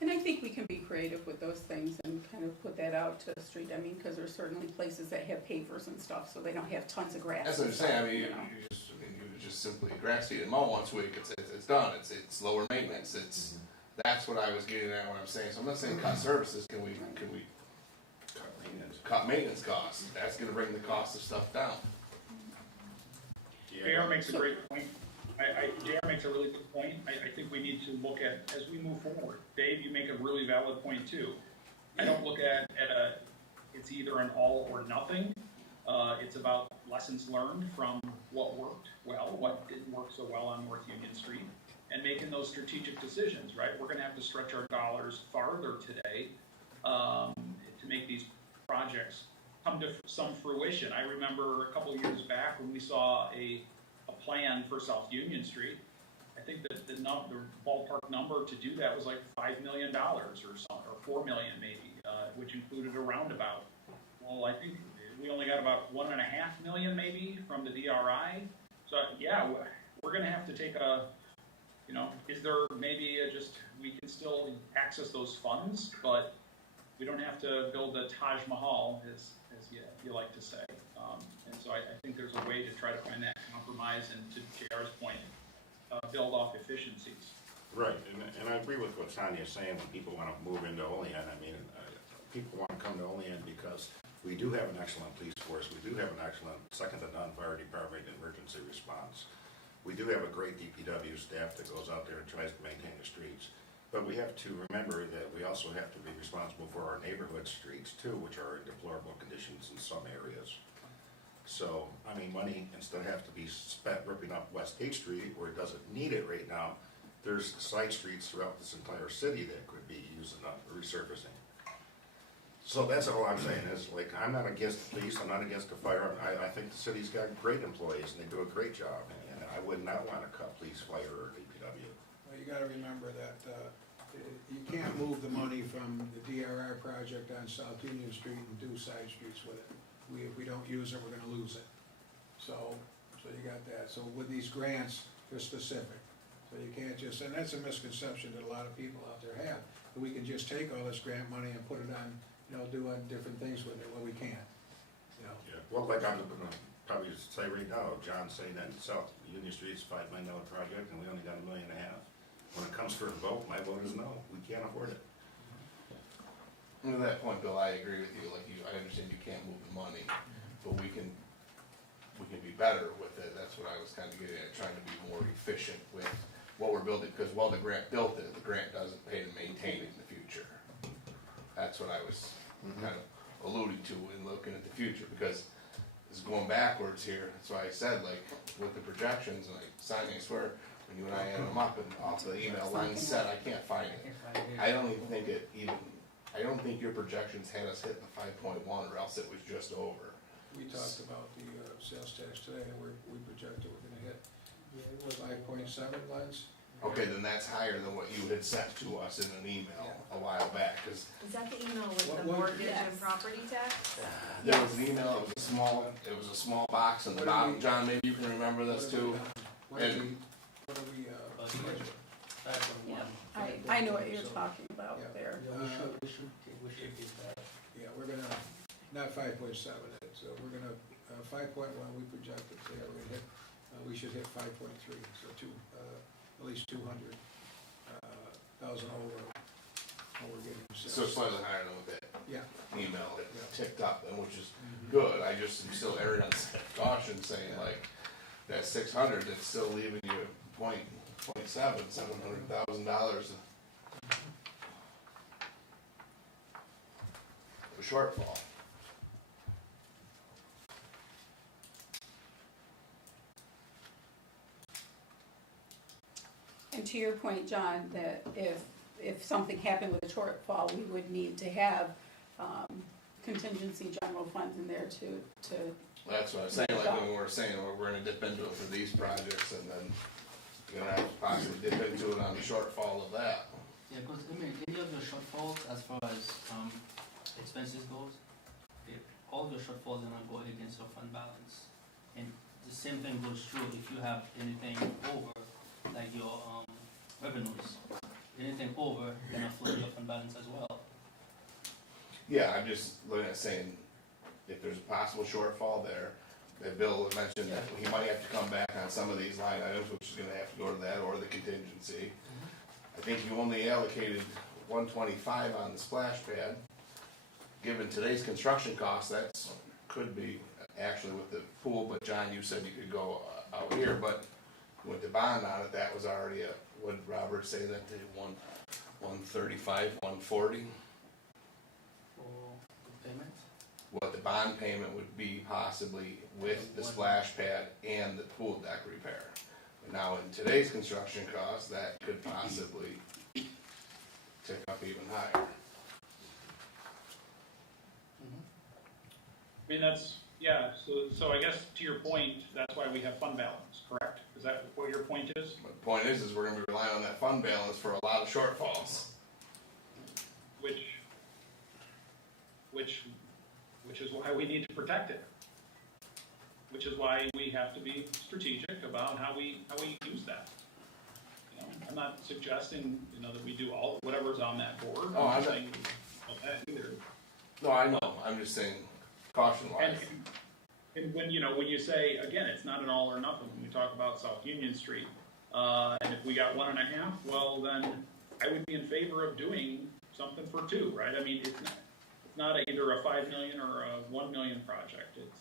And I think we can be creative with those things and kind of put that out to the street, I mean, because there's certainly places that have pavers and stuff, so they don't have tons of grass. That's what I'm and stuff, saying, I mean, you know. you just simply grass seed and mow once a week, it's done, it's lower maintenance, that's what I was getting at when I'm saying, so I'm not saying cut services, can we cut maintenance costs, that's gonna bring the cost of stuff down. JR makes a great point. JR makes a really good point. I think we need to look at, as we move forward. Dave, you make a really valid point too. I don't look at it's either an all or nothing. It's about lessons learned from what worked well, what didn't work so well on North Union Street, and making those strategic decisions, right? We're gonna have to stretch our dollars farther today to make these projects come to some fruition. I remember a couple of years back when we saw a plan for South Union Street. I think that the ballpark number to do that was like $5 million or $4 million maybe, which included a roundabout. Well, I think we only got about $1.5 million maybe from the DRI. So yeah, we're gonna have to take is there maybe we can still access those funds, but we don't have to build a Taj Mahal, as you like to say. And so I think there's a way to try to find that compromise and, to JR's point, build off efficiencies. Right, and I agree with what Tanya's saying, when people want to move into Olean, I mean, people want to come to Olean because we do have an excellent police force, we do have an excellent second to none fire department and emergency response. We do have a great DPW staff that goes out there and tries to maintain the streets. But we have to remember that we also have to be responsible for our neighborhood streets too, which are in deplorable conditions in some areas. So, I mean, money instead have to be spent ripping up West 8th Street where it doesn't need it right now. There's side streets throughout this entire city that could be used enough for resurfacing. So that's all I'm saying is, like, I'm not against the police, I'm not against the fire. I think the city's got great employees and they do a great job. And I would not want to cut police, fire, or DPW. Well, you gotta remember that, you can't move the money from the DRI project on South Union Street and do side streets with it. If we don't use it, we're gonna lose it. So you got that. So with these grants, they're specific. So you can't just, and that's a misconception that a lot of people out there have, that we can just take all this grant money and put it on, do different things with it. Well, we can't, Yeah, well, like I'm gonna probably say right now, John's saying that South Union Street's $5 million project and we only got $1.5 million. When it comes for a vote, my vote is no, we can't afford it. And to that point, Bill, I agree with you, I understand you can't move the money, but we can be better with it, that's what I was kind of getting at, trying to be more efficient with what we're building, because while the grant built it, the grant doesn't pay to maintain it in the future. That's what I was kind of alluding to in looking at the future, because it's going backwards here, that's why I said, like, with the projections, like, Sonia, I swear, when you and I added them up, and off the email line said, I can't find it. I don't think your projections had us hit the 5.1, or else it was just over. We talked about the sales tax today, and we projected we're gonna hit 5.7, Lens. Okay, then that's higher than what you had sent to us in an email a while back, because Is that the email with the What- mortgage Yes. and property tax? there was an email, it was a small box in the bottom, John, maybe you can remember this too. What are we, budget? Yeah, I know what you're talking about Yeah. there. We should get that. Yeah, we're gonna, not 5.7, we're gonna, 5.1, we projected, so yeah, we're gonna hit, we should hit 5.3, so at least 200,000 over what we're getting. So slightly higher than what that Yeah, email had ticked up, and which is good, I just am still erring on the side of caution, saying like, that 600, that's still leaving you $700,000 a shortfall. And to your point, John, that if something happened with a shortfall, we would need to have contingency general funds in there to. That's what I was saying, like when we were saying, we're gonna dip into it for these projects, and then you're gonna have to possibly dip into it on the shortfall of that. Yeah, because any of your shortfalls as far as expenses goes, all of your shortfalls are gonna go against your fund balance. And the same thing goes true if you have anything over, like your revenues. anything over, gonna flood the fund balance as well. Yeah, I'm just looking at saying, if there's a possible shortfall there, that Bill had mentioned that he might have to come back on some of these line items, which is gonna have to go to that, or the contingency. I think you only allocated 125 on the splash pad. Given today's construction costs, that's, could be actually with the pool, but John, you said you could go out here, but with the bond on it, that was already a, what did Robert say, that they 135, 140? For the payment. What the bond payment would be possibly with the splash pad and the pool deck repair. But now in today's construction costs, that could possibly tick up even higher. I mean, that's, yeah, so I guess to your point, that's why we have fund balance, correct? Is that what your point is? But the point is we're gonna be relying on that fund balance for a lot of shortfalls. Which is why we need to protect it. Which is why we have to be strategic about how we use that. You know, I'm not suggesting, you know, that we do all, whatever's on that board. Oh, I'm I'm not- saying that either. No, I know, I'm just saying caution wise. And when, you know, when you say, again, it's not an all or nothing, when we talk about South Union Street, and if we got 1.5, well, then I would be in favor of doing something for 2, right? I mean, it's not either a 5 million or a 1 million project. It's,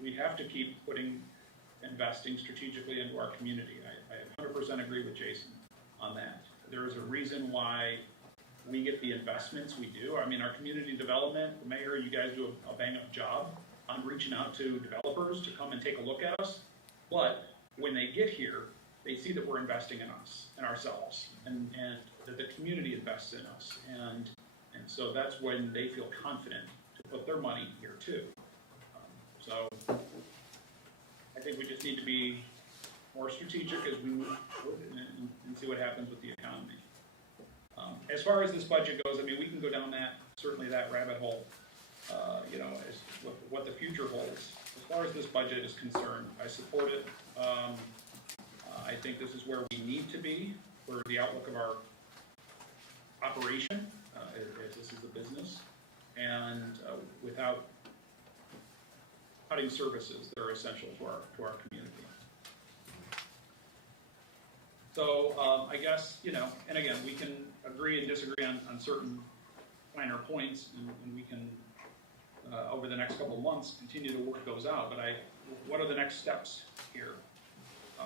we have to keep investing strategically into our community. I 100% agree with Jason on that. There is a reason why we get the investments we do. I mean, our community development, the mayor, you guys do a bang-up job on reaching out to developers to come and take a look at us. But when they get here, they see that we're investing in us and ourselves, and that the community invests in us. And so that's when they feel confident to put their money here too. So I think we just need to be more strategic as we move forward and see what happens with the economy. As far as this budget goes, I mean, we can go down certainly that rabbit hole, you know, as what the future holds. As far as this budget is concerned, I support it. I think this is where we need to be for the outlook of our operation, as this is a business, and without cutting services that are essential to our community. So I guess, you know, and again, we can agree and disagree on certain finer points, and we can, over the next couple of months, continue to work those out. But what are the next steps here?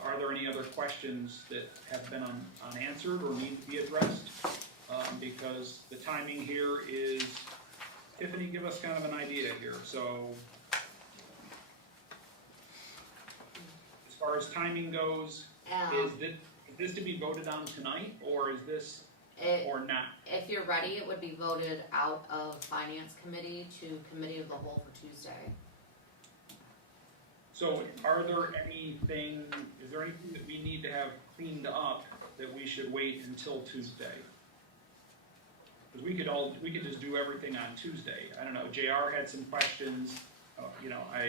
Are there any other questions that have been unanswered or need to be addressed? Because the timing here is, Tiffany, give us kind of an idea here. So as far as timing goes, is this to be voted on tonight, or is this, or not? If you're ready, it would be voted out of Finance Committee to Committee of the Whole for Tuesday. So is there anything that we need to have cleaned up that we should wait until Tuesday? Because we could just do everything on Tuesday. I don't know, JR had some questions, you know, I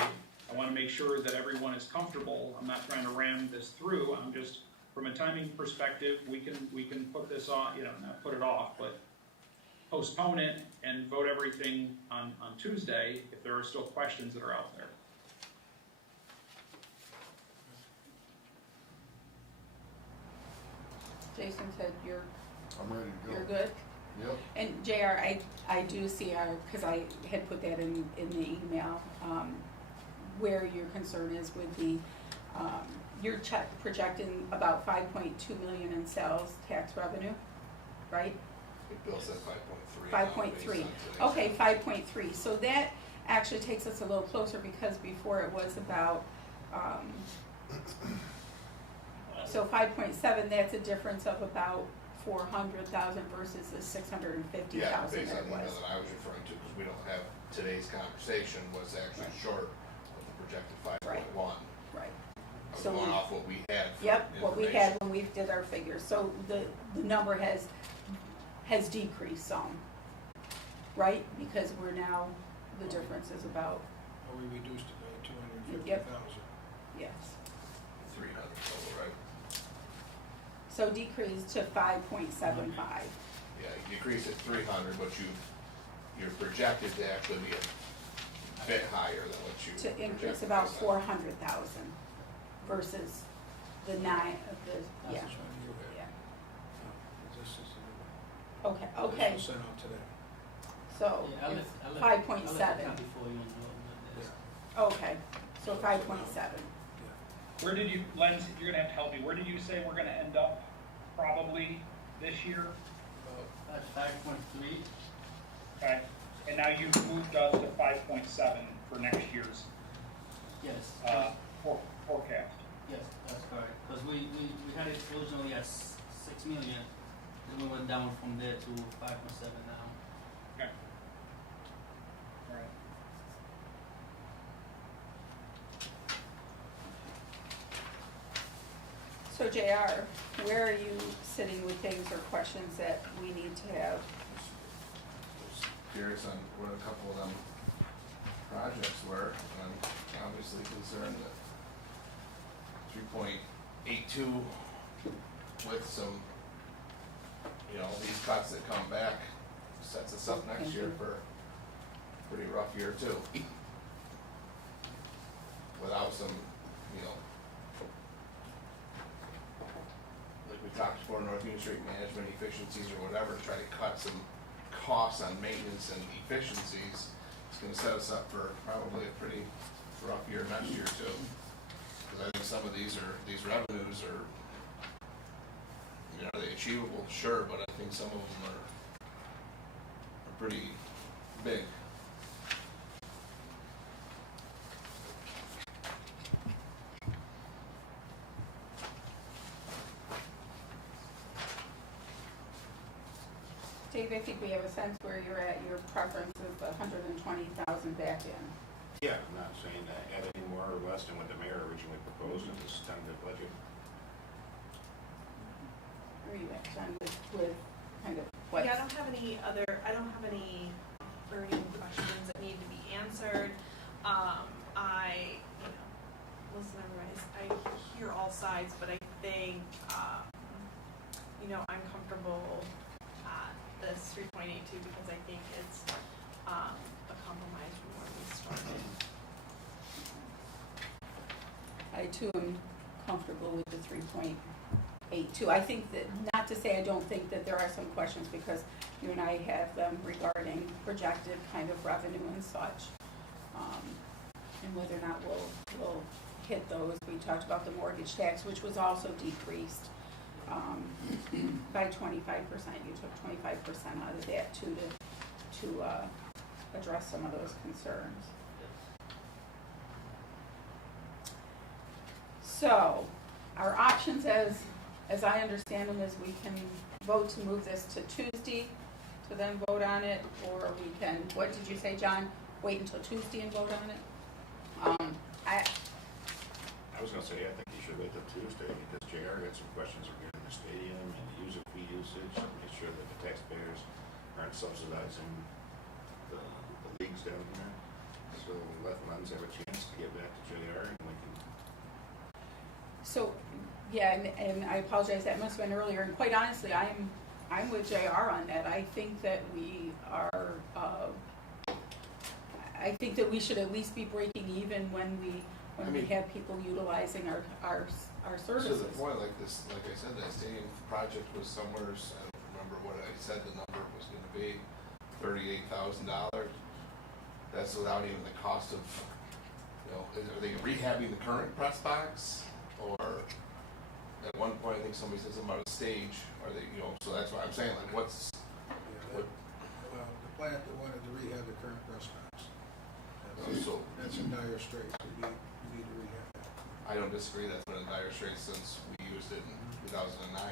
want to make sure that everyone is comfortable. I'm not trying to ram this through, I'm just, from a timing perspective, we can put this on, you know, not put it off, but postpone it and vote everything on Tuesday if there are still questions that are out there. Jason said I'm ready to go. you're good? Yep. And JR, I do see because I had put that in the email, where your concern is with the, you're projecting about 5.2 million in sales tax revenue, right? Bill said 5.3. 5.3, okay, 5.3, so that actually takes us a little closer, because before it was about, so 5.7, that's a difference of about 400,000 versus the 650,000 Yeah, that based on it the email was. that I was referring to, because we don't have, today's conversation was actually short of the projected 5.1. Right. I was So going we- off what we had for Yep, what we information. had when we did our figures, so the number has decreased some, right? Because we're now, the difference is about, Well, we reduced it by 250,000. yes. 300 total, right? So decreased to 5.75. Yeah, you decrease it 300, but you're projected to actually be a bit higher than what you. To increase projected about based on- 400,000 versus the nine of the, yeah, That's what you had. yeah. This is, Okay, this okay, was sent out today. so Yeah, it's I'll let 5.7. Kathy for you on this. Okay, so 5.7. Where did you, Len, you're gonna have to help me, where did you say we're gonna end up probably this year? That's 5.3. Okay, and now you've moved us to 5.7 for next year's, Yes. forecast. Yes, that's correct. Because we had it originally at 6 million, then we went down from there to 5.7 now. Okay. All right. So JR, where are you sitting with things or questions that we need to have? Just curious on what a couple of them projects were, and I'm obviously concerned that 3.82 with some, these cuts that come back sets us up next year for a pretty rough year too. Without some, like we talked before, North Union Street management efficiencies or whatever, try to cut some costs on maintenance and efficiencies. It's gonna set us up for probably a pretty rough year next year too. Cause I think some of these revenues are, are they achievable? Sure, but I think some of them are pretty big. Dave, I think we have a sense where you're at, your preference is the 120,000 back in. Yeah, I'm not saying that add any more or less than what the mayor originally proposed in this tentative budget. Are you done with kind of what? Yeah, I don't have any burning questions that need to be answered. Listen, everybody, I hear all sides, but I think, I'm comfortable at this 3.82 because I think it's, a compromise from where we started. I too am comfortable with the 3.82. I think that, not to say I don't think that there are some questions, because you and I have them regarding projected kind of revenue and such, and whether or not we'll hit those. We talked about the mortgage tax, which was also decreased by 25%. You took 25% out of that too to address some of those concerns. So, our options as I understand them is we can vote to move this to Tuesday to then vote on it, or we can, what did you say, John? Wait until Tuesday and vote on it? I was gonna say, I think you should wait till Tuesday, because JR got some questions regarding the stadium and the user fee usage, and make sure that the taxpayers aren't subsidizing the leagues down here. So let Lens have a chance to get back to JR, and we can. So, yeah, and I apologize, that must have been earlier, and quite honestly, I'm with JR on that. I think that we are, I think that we should at least be breaking even when we have people utilizing our services. To the point, like I said, that stadium project was somewhere, I don't remember what I said the number was gonna be, $38,000. That's without even the cost of, are they rehabbing the current press box? Or at one point, I think somebody said something about a stage, are they, so that's why I'm saying, like, what's, Well, the plant that wanted to rehab the current press box. That's in dire straits. We need to rehab that. I don't disagree, that's been in dire straits since we used it in 2009. I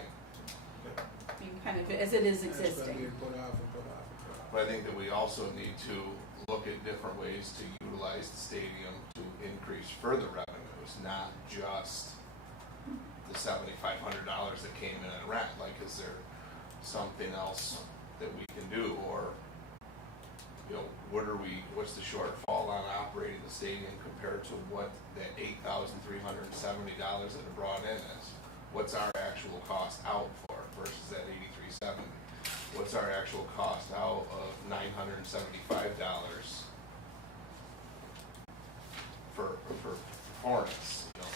mean, kind of, as it is That's been existing. being put off and put off and put off. But I think that we also need to look at different ways to utilize the stadium to increase further revenues, not just the $7,500 that came in and rent. Like, is there something else that we can do, or what's the shortfall on operating the stadium compared to what that $8,370 that it brought in is? what's our actual cost out for versus that 83.70? What's our actual cost out of $975 for Hornets, you know?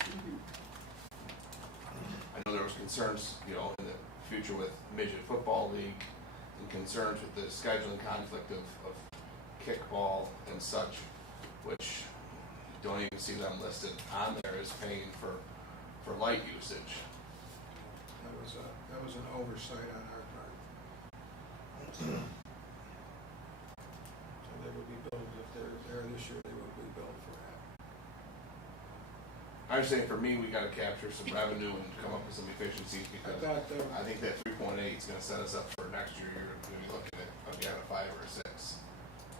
I know there was concerns, you know, in the future with midget football league and concerns with the scheduling conflict of kickball and such, which you don't even see them listed on there as paying for light usage. That was an oversight on our part. So they would be billed, if they're there this year, they will be billed for that. I'm saying for me, we gotta capture some revenue and come up with some efficiencies I because thought, I think that 3.8 is gonna set us up for next year. You're gonna be looking at maybe at a 5 or a 6,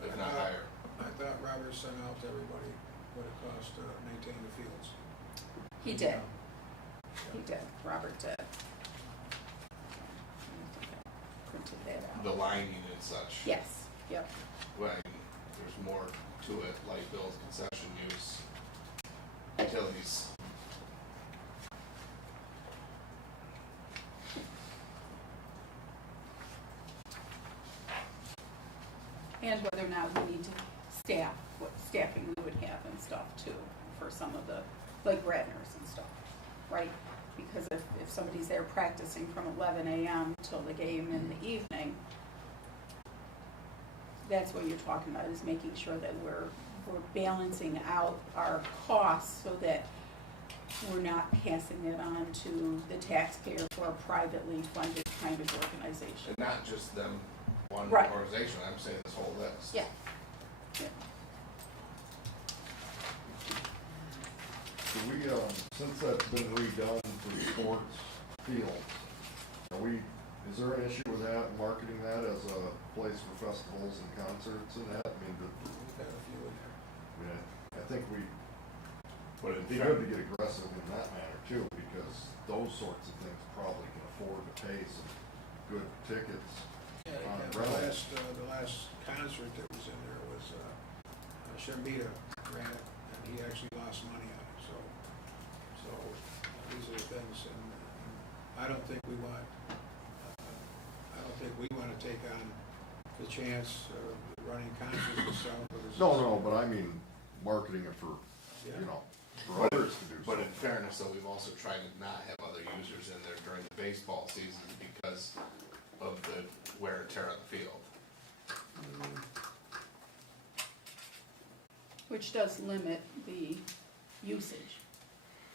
if not higher. I thought Robert sent out to everybody what it cost to maintain the fields. He did. He did, Robert did. Printed that out. The lining and such. Yes, yep. When there's more to it, light bills, concession use, utilities. And whether or not we need to staff, what staffing we would have and stuff too, for some of the, like Radners and stuff, right? Because if somebody's there practicing from 11 a.m. till the game in the evening, that's what you're talking about, is making sure that we're balancing out our costs so that we're not passing it on to the taxpayer for a privately funded kind of organization. And not just them, one Right. organization, I'm saying this whole list. Yeah. Yeah. So we, since that's been redone for the sports field, is there an issue with that, marketing that as a place for festivals and concerts and that? I mean, We've got a few in there. I think But it'd be good to get aggressive in that manner too, because those sorts of things probably can afford to pay some good tickets. Yeah, the last concert that was in there was, Shambita ran it, and he actually lost money on it, so these are the things, and I don't think we want to take on the chance of running concerts and stuff. No, but I mean, marketing it for, Yeah. you know, for others to do But so. in fairness, though, we've also tried to not have other users in there during the baseball season because of the wear and tear on the field. Which does limit the usage.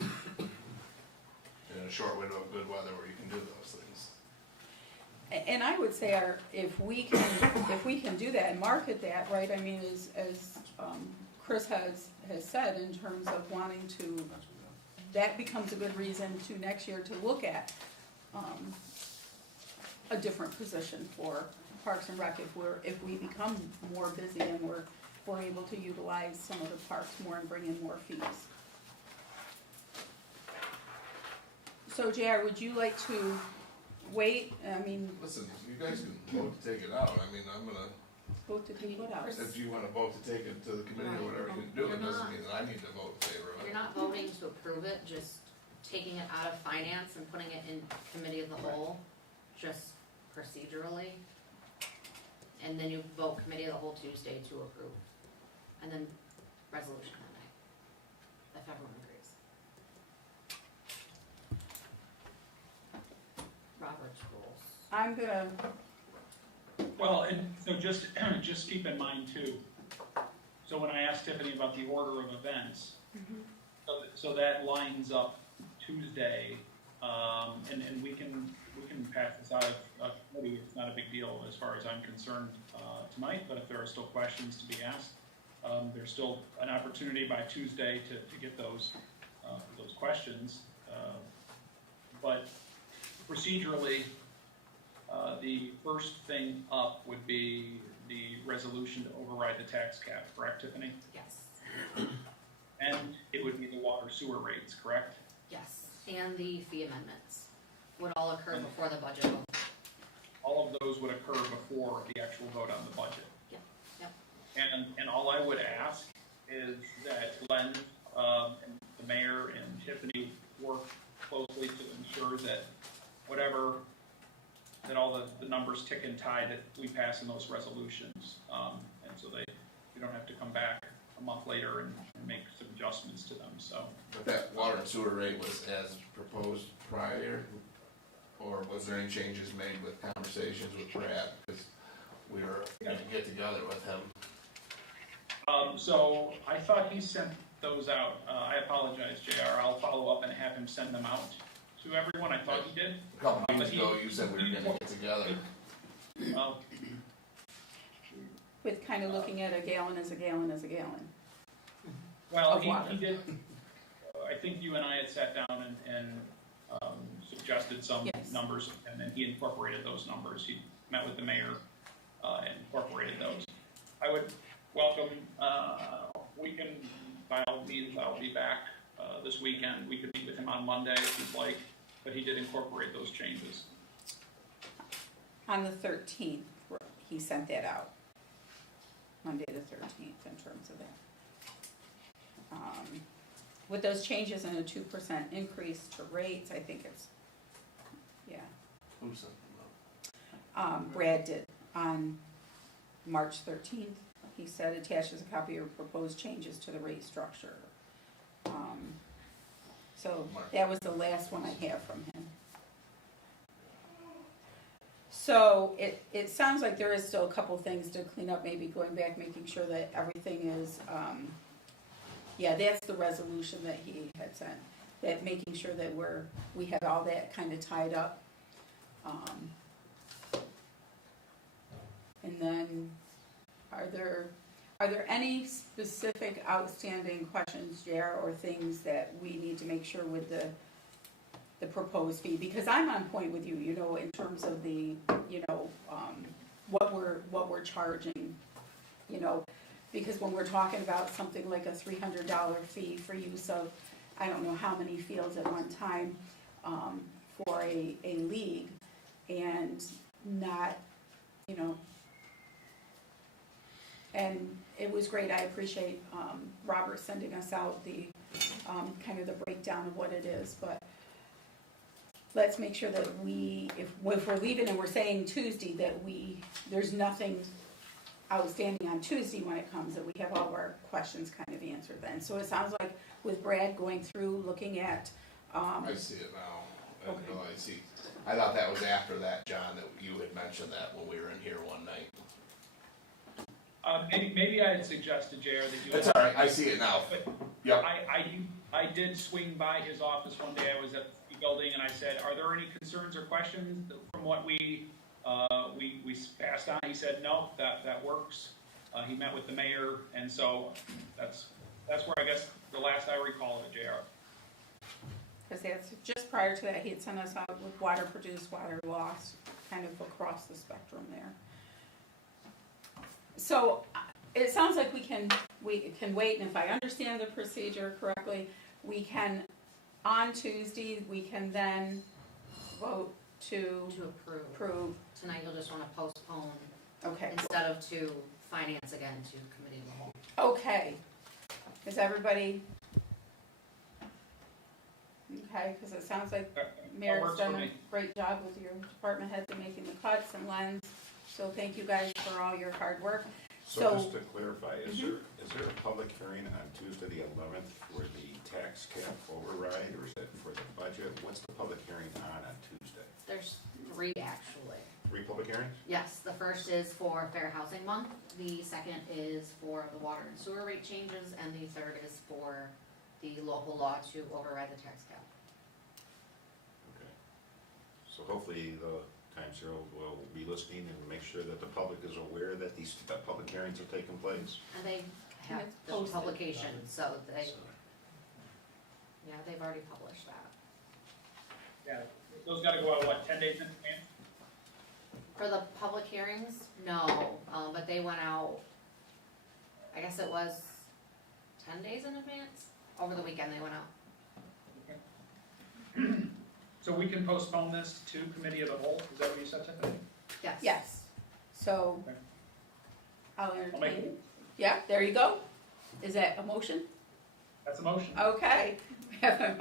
In a short window of good weather where you can do those things. And I would say if we can do that and market that, right, I mean, as Chris has said in terms of wanting to, that becomes a good reason to next year to look at a different position for Parks and Rec if we become more busy and we're able to utilize some of the parks more and bring in more fees. So JR, would you like to wait? I mean, Listen, you guys can vote to take it out. I mean, I'm gonna, vote to take what out? if you wanna vote to take it to the committee or whatever you can do, it doesn't mean that I need to vote in favor of it. You're not voting to approve it, just taking it out of finance and putting it in committee of the whole, just procedurally. And then you vote committee of the whole Tuesday to approve. And then resolution that night, if everyone agrees. Robert's rules. I'm gonna, Well, and so just keep in mind too, so when I asked Tiffany about the order of events, so that lines up Tuesday, and we can pass this out of committee. It's not a big deal as far as I'm concerned tonight, but if there are still questions to be asked, there's still an opportunity by Tuesday to get those questions. But procedurally, the first thing up would be the resolution to override the tax cap, correct, Tiffany? Yes, And it would be the water sewer rates, correct? yes, and the fee amendments would all occur before the budget vote. All of those would occur before the actual vote on the budget. Yep, yep. And all I would ask is that Glenn, and the mayor and Tiffany work closely to sure that whatever, that all the numbers tick and tie that we pass in those resolutions. And so you don't have to come back a month later and make some adjustments to them, so. But that water and sewer rate was as proposed prior, or was there any changes made with conversations with Brad? Because we were gonna get together with him. So I thought he sent those out. I apologize, JR. I'll follow up and have him send them out to everyone. I thought he did. A couple But meetings he- ago, you said we were gonna get together. Well, With kind of looking at a gallon is a gallon is a gallon. Well, Of water. he did, I think you and I had sat down and suggested some Yes. numbers, and then he incorporated those numbers. He met with the mayor, and incorporated those. I would welcome, we can, by all means, I'll be back, this weekend. We could meet with him on Monday if you'd like, but he did incorporate those changes. On the 13th, he sent that out. Monday the 13th in terms of that. With those changes and a 2% increase to rates, I think it's, yeah. Who sent them out? Brad did on March 13th. He said attaches a copy of proposed changes to the rate structure. So that was the last one I have from him. So it sounds like there is still a couple things to clean up, maybe going back, making sure that everything is, yeah, that's the resolution that he had sent, that making sure that we have all that kind of tied up. And then, are there any specific outstanding questions, JR, or things that we need to make sure with the proposed fee? Because I'm on point with you, you know, in terms of the, you know, what we're charging, you know, because when we're talking about something like a $300 fee for use of, I don't know how many fields at one time, for a league, and not, you know, and it was great. I appreciate Robert sending us out the kind of the breakdown of what it is, but let's make sure that if we're leaving and we're saying Tuesday, that there's nothing outstanding on Tuesday when it comes, that we have all of our questions kind of answered then. So it sounds like with Brad going through, looking at, I see it now. Okay. No, I see. I thought that was after that, John, that you had mentioned that when we were in here one night. Maybe I had suggested, JR, that you. That's all right, I see it now. But Yep. I did swing by his office one day. I was at the building, and I said, "Are there any concerns or questions from what we passed on?" He said, "No, that works." He met with the mayor, and so that's where I guess the last I recall of it, JR. because that's just prior to that, he had sent us out with water produced, water lost, kind of across the spectrum there. So it sounds like we can wait, and if I understand the procedure correctly, we can, on Tuesday, we can then vote to To approve. Tonight you'll just wanna postpone Okay, instead of to finance again to committee of the whole. okay. Is everybody? Okay, because it sounds like Mayor's works done for a me. great job with your department heads in making the cuts and lens. So thank you guys for all your hard work. So just to clarify, is Mhm. there a public hearing on Tuesday the 11th for the tax cap override, or is it for the budget? What's the public hearing on Tuesday? There's 3 actually. 3 public hearings? Yes, the first is for Fair Housing Month, the second is for the water and sewer rate changes, and the third is for the local law to override the tax cap. Okay. So hopefully the Times Herald will be listening and make sure that the public is aware that these public hearings are taking place. And they have it's the posted. publication, so So, yeah, they've already published that. Yeah, those gotta go out, what, 10 days in advance? For the public hearings, no, but they went out, I guess it was 10 days in advance, over the weekend they went out. So we can postpone this to committee of the whole, is that what you said, Tiffany? Yes. Yes, so Okay. I'll I'll make entertain. it. Yeah, there you go. Is that a motion? That's a motion. Okay. We have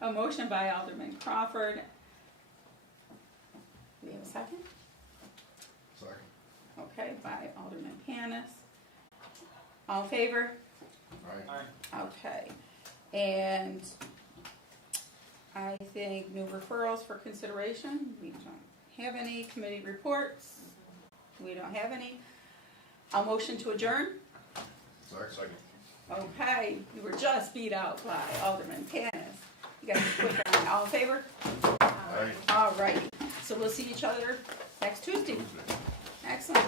A motion by Alderman Crawford. Do we have a second? Second. Okay, by Alderman Panis. All in favor? Aye. Okay, and I think no referrals for consideration, we don't have any, committee reports, we don't have any. I'll motion to adjourn. Second. Okay, you were just beat out by Alderman Panis. You guys are quick on, all in favor? Aye. All right, so we'll see each other next Tuesday. Tuesday. Excellent.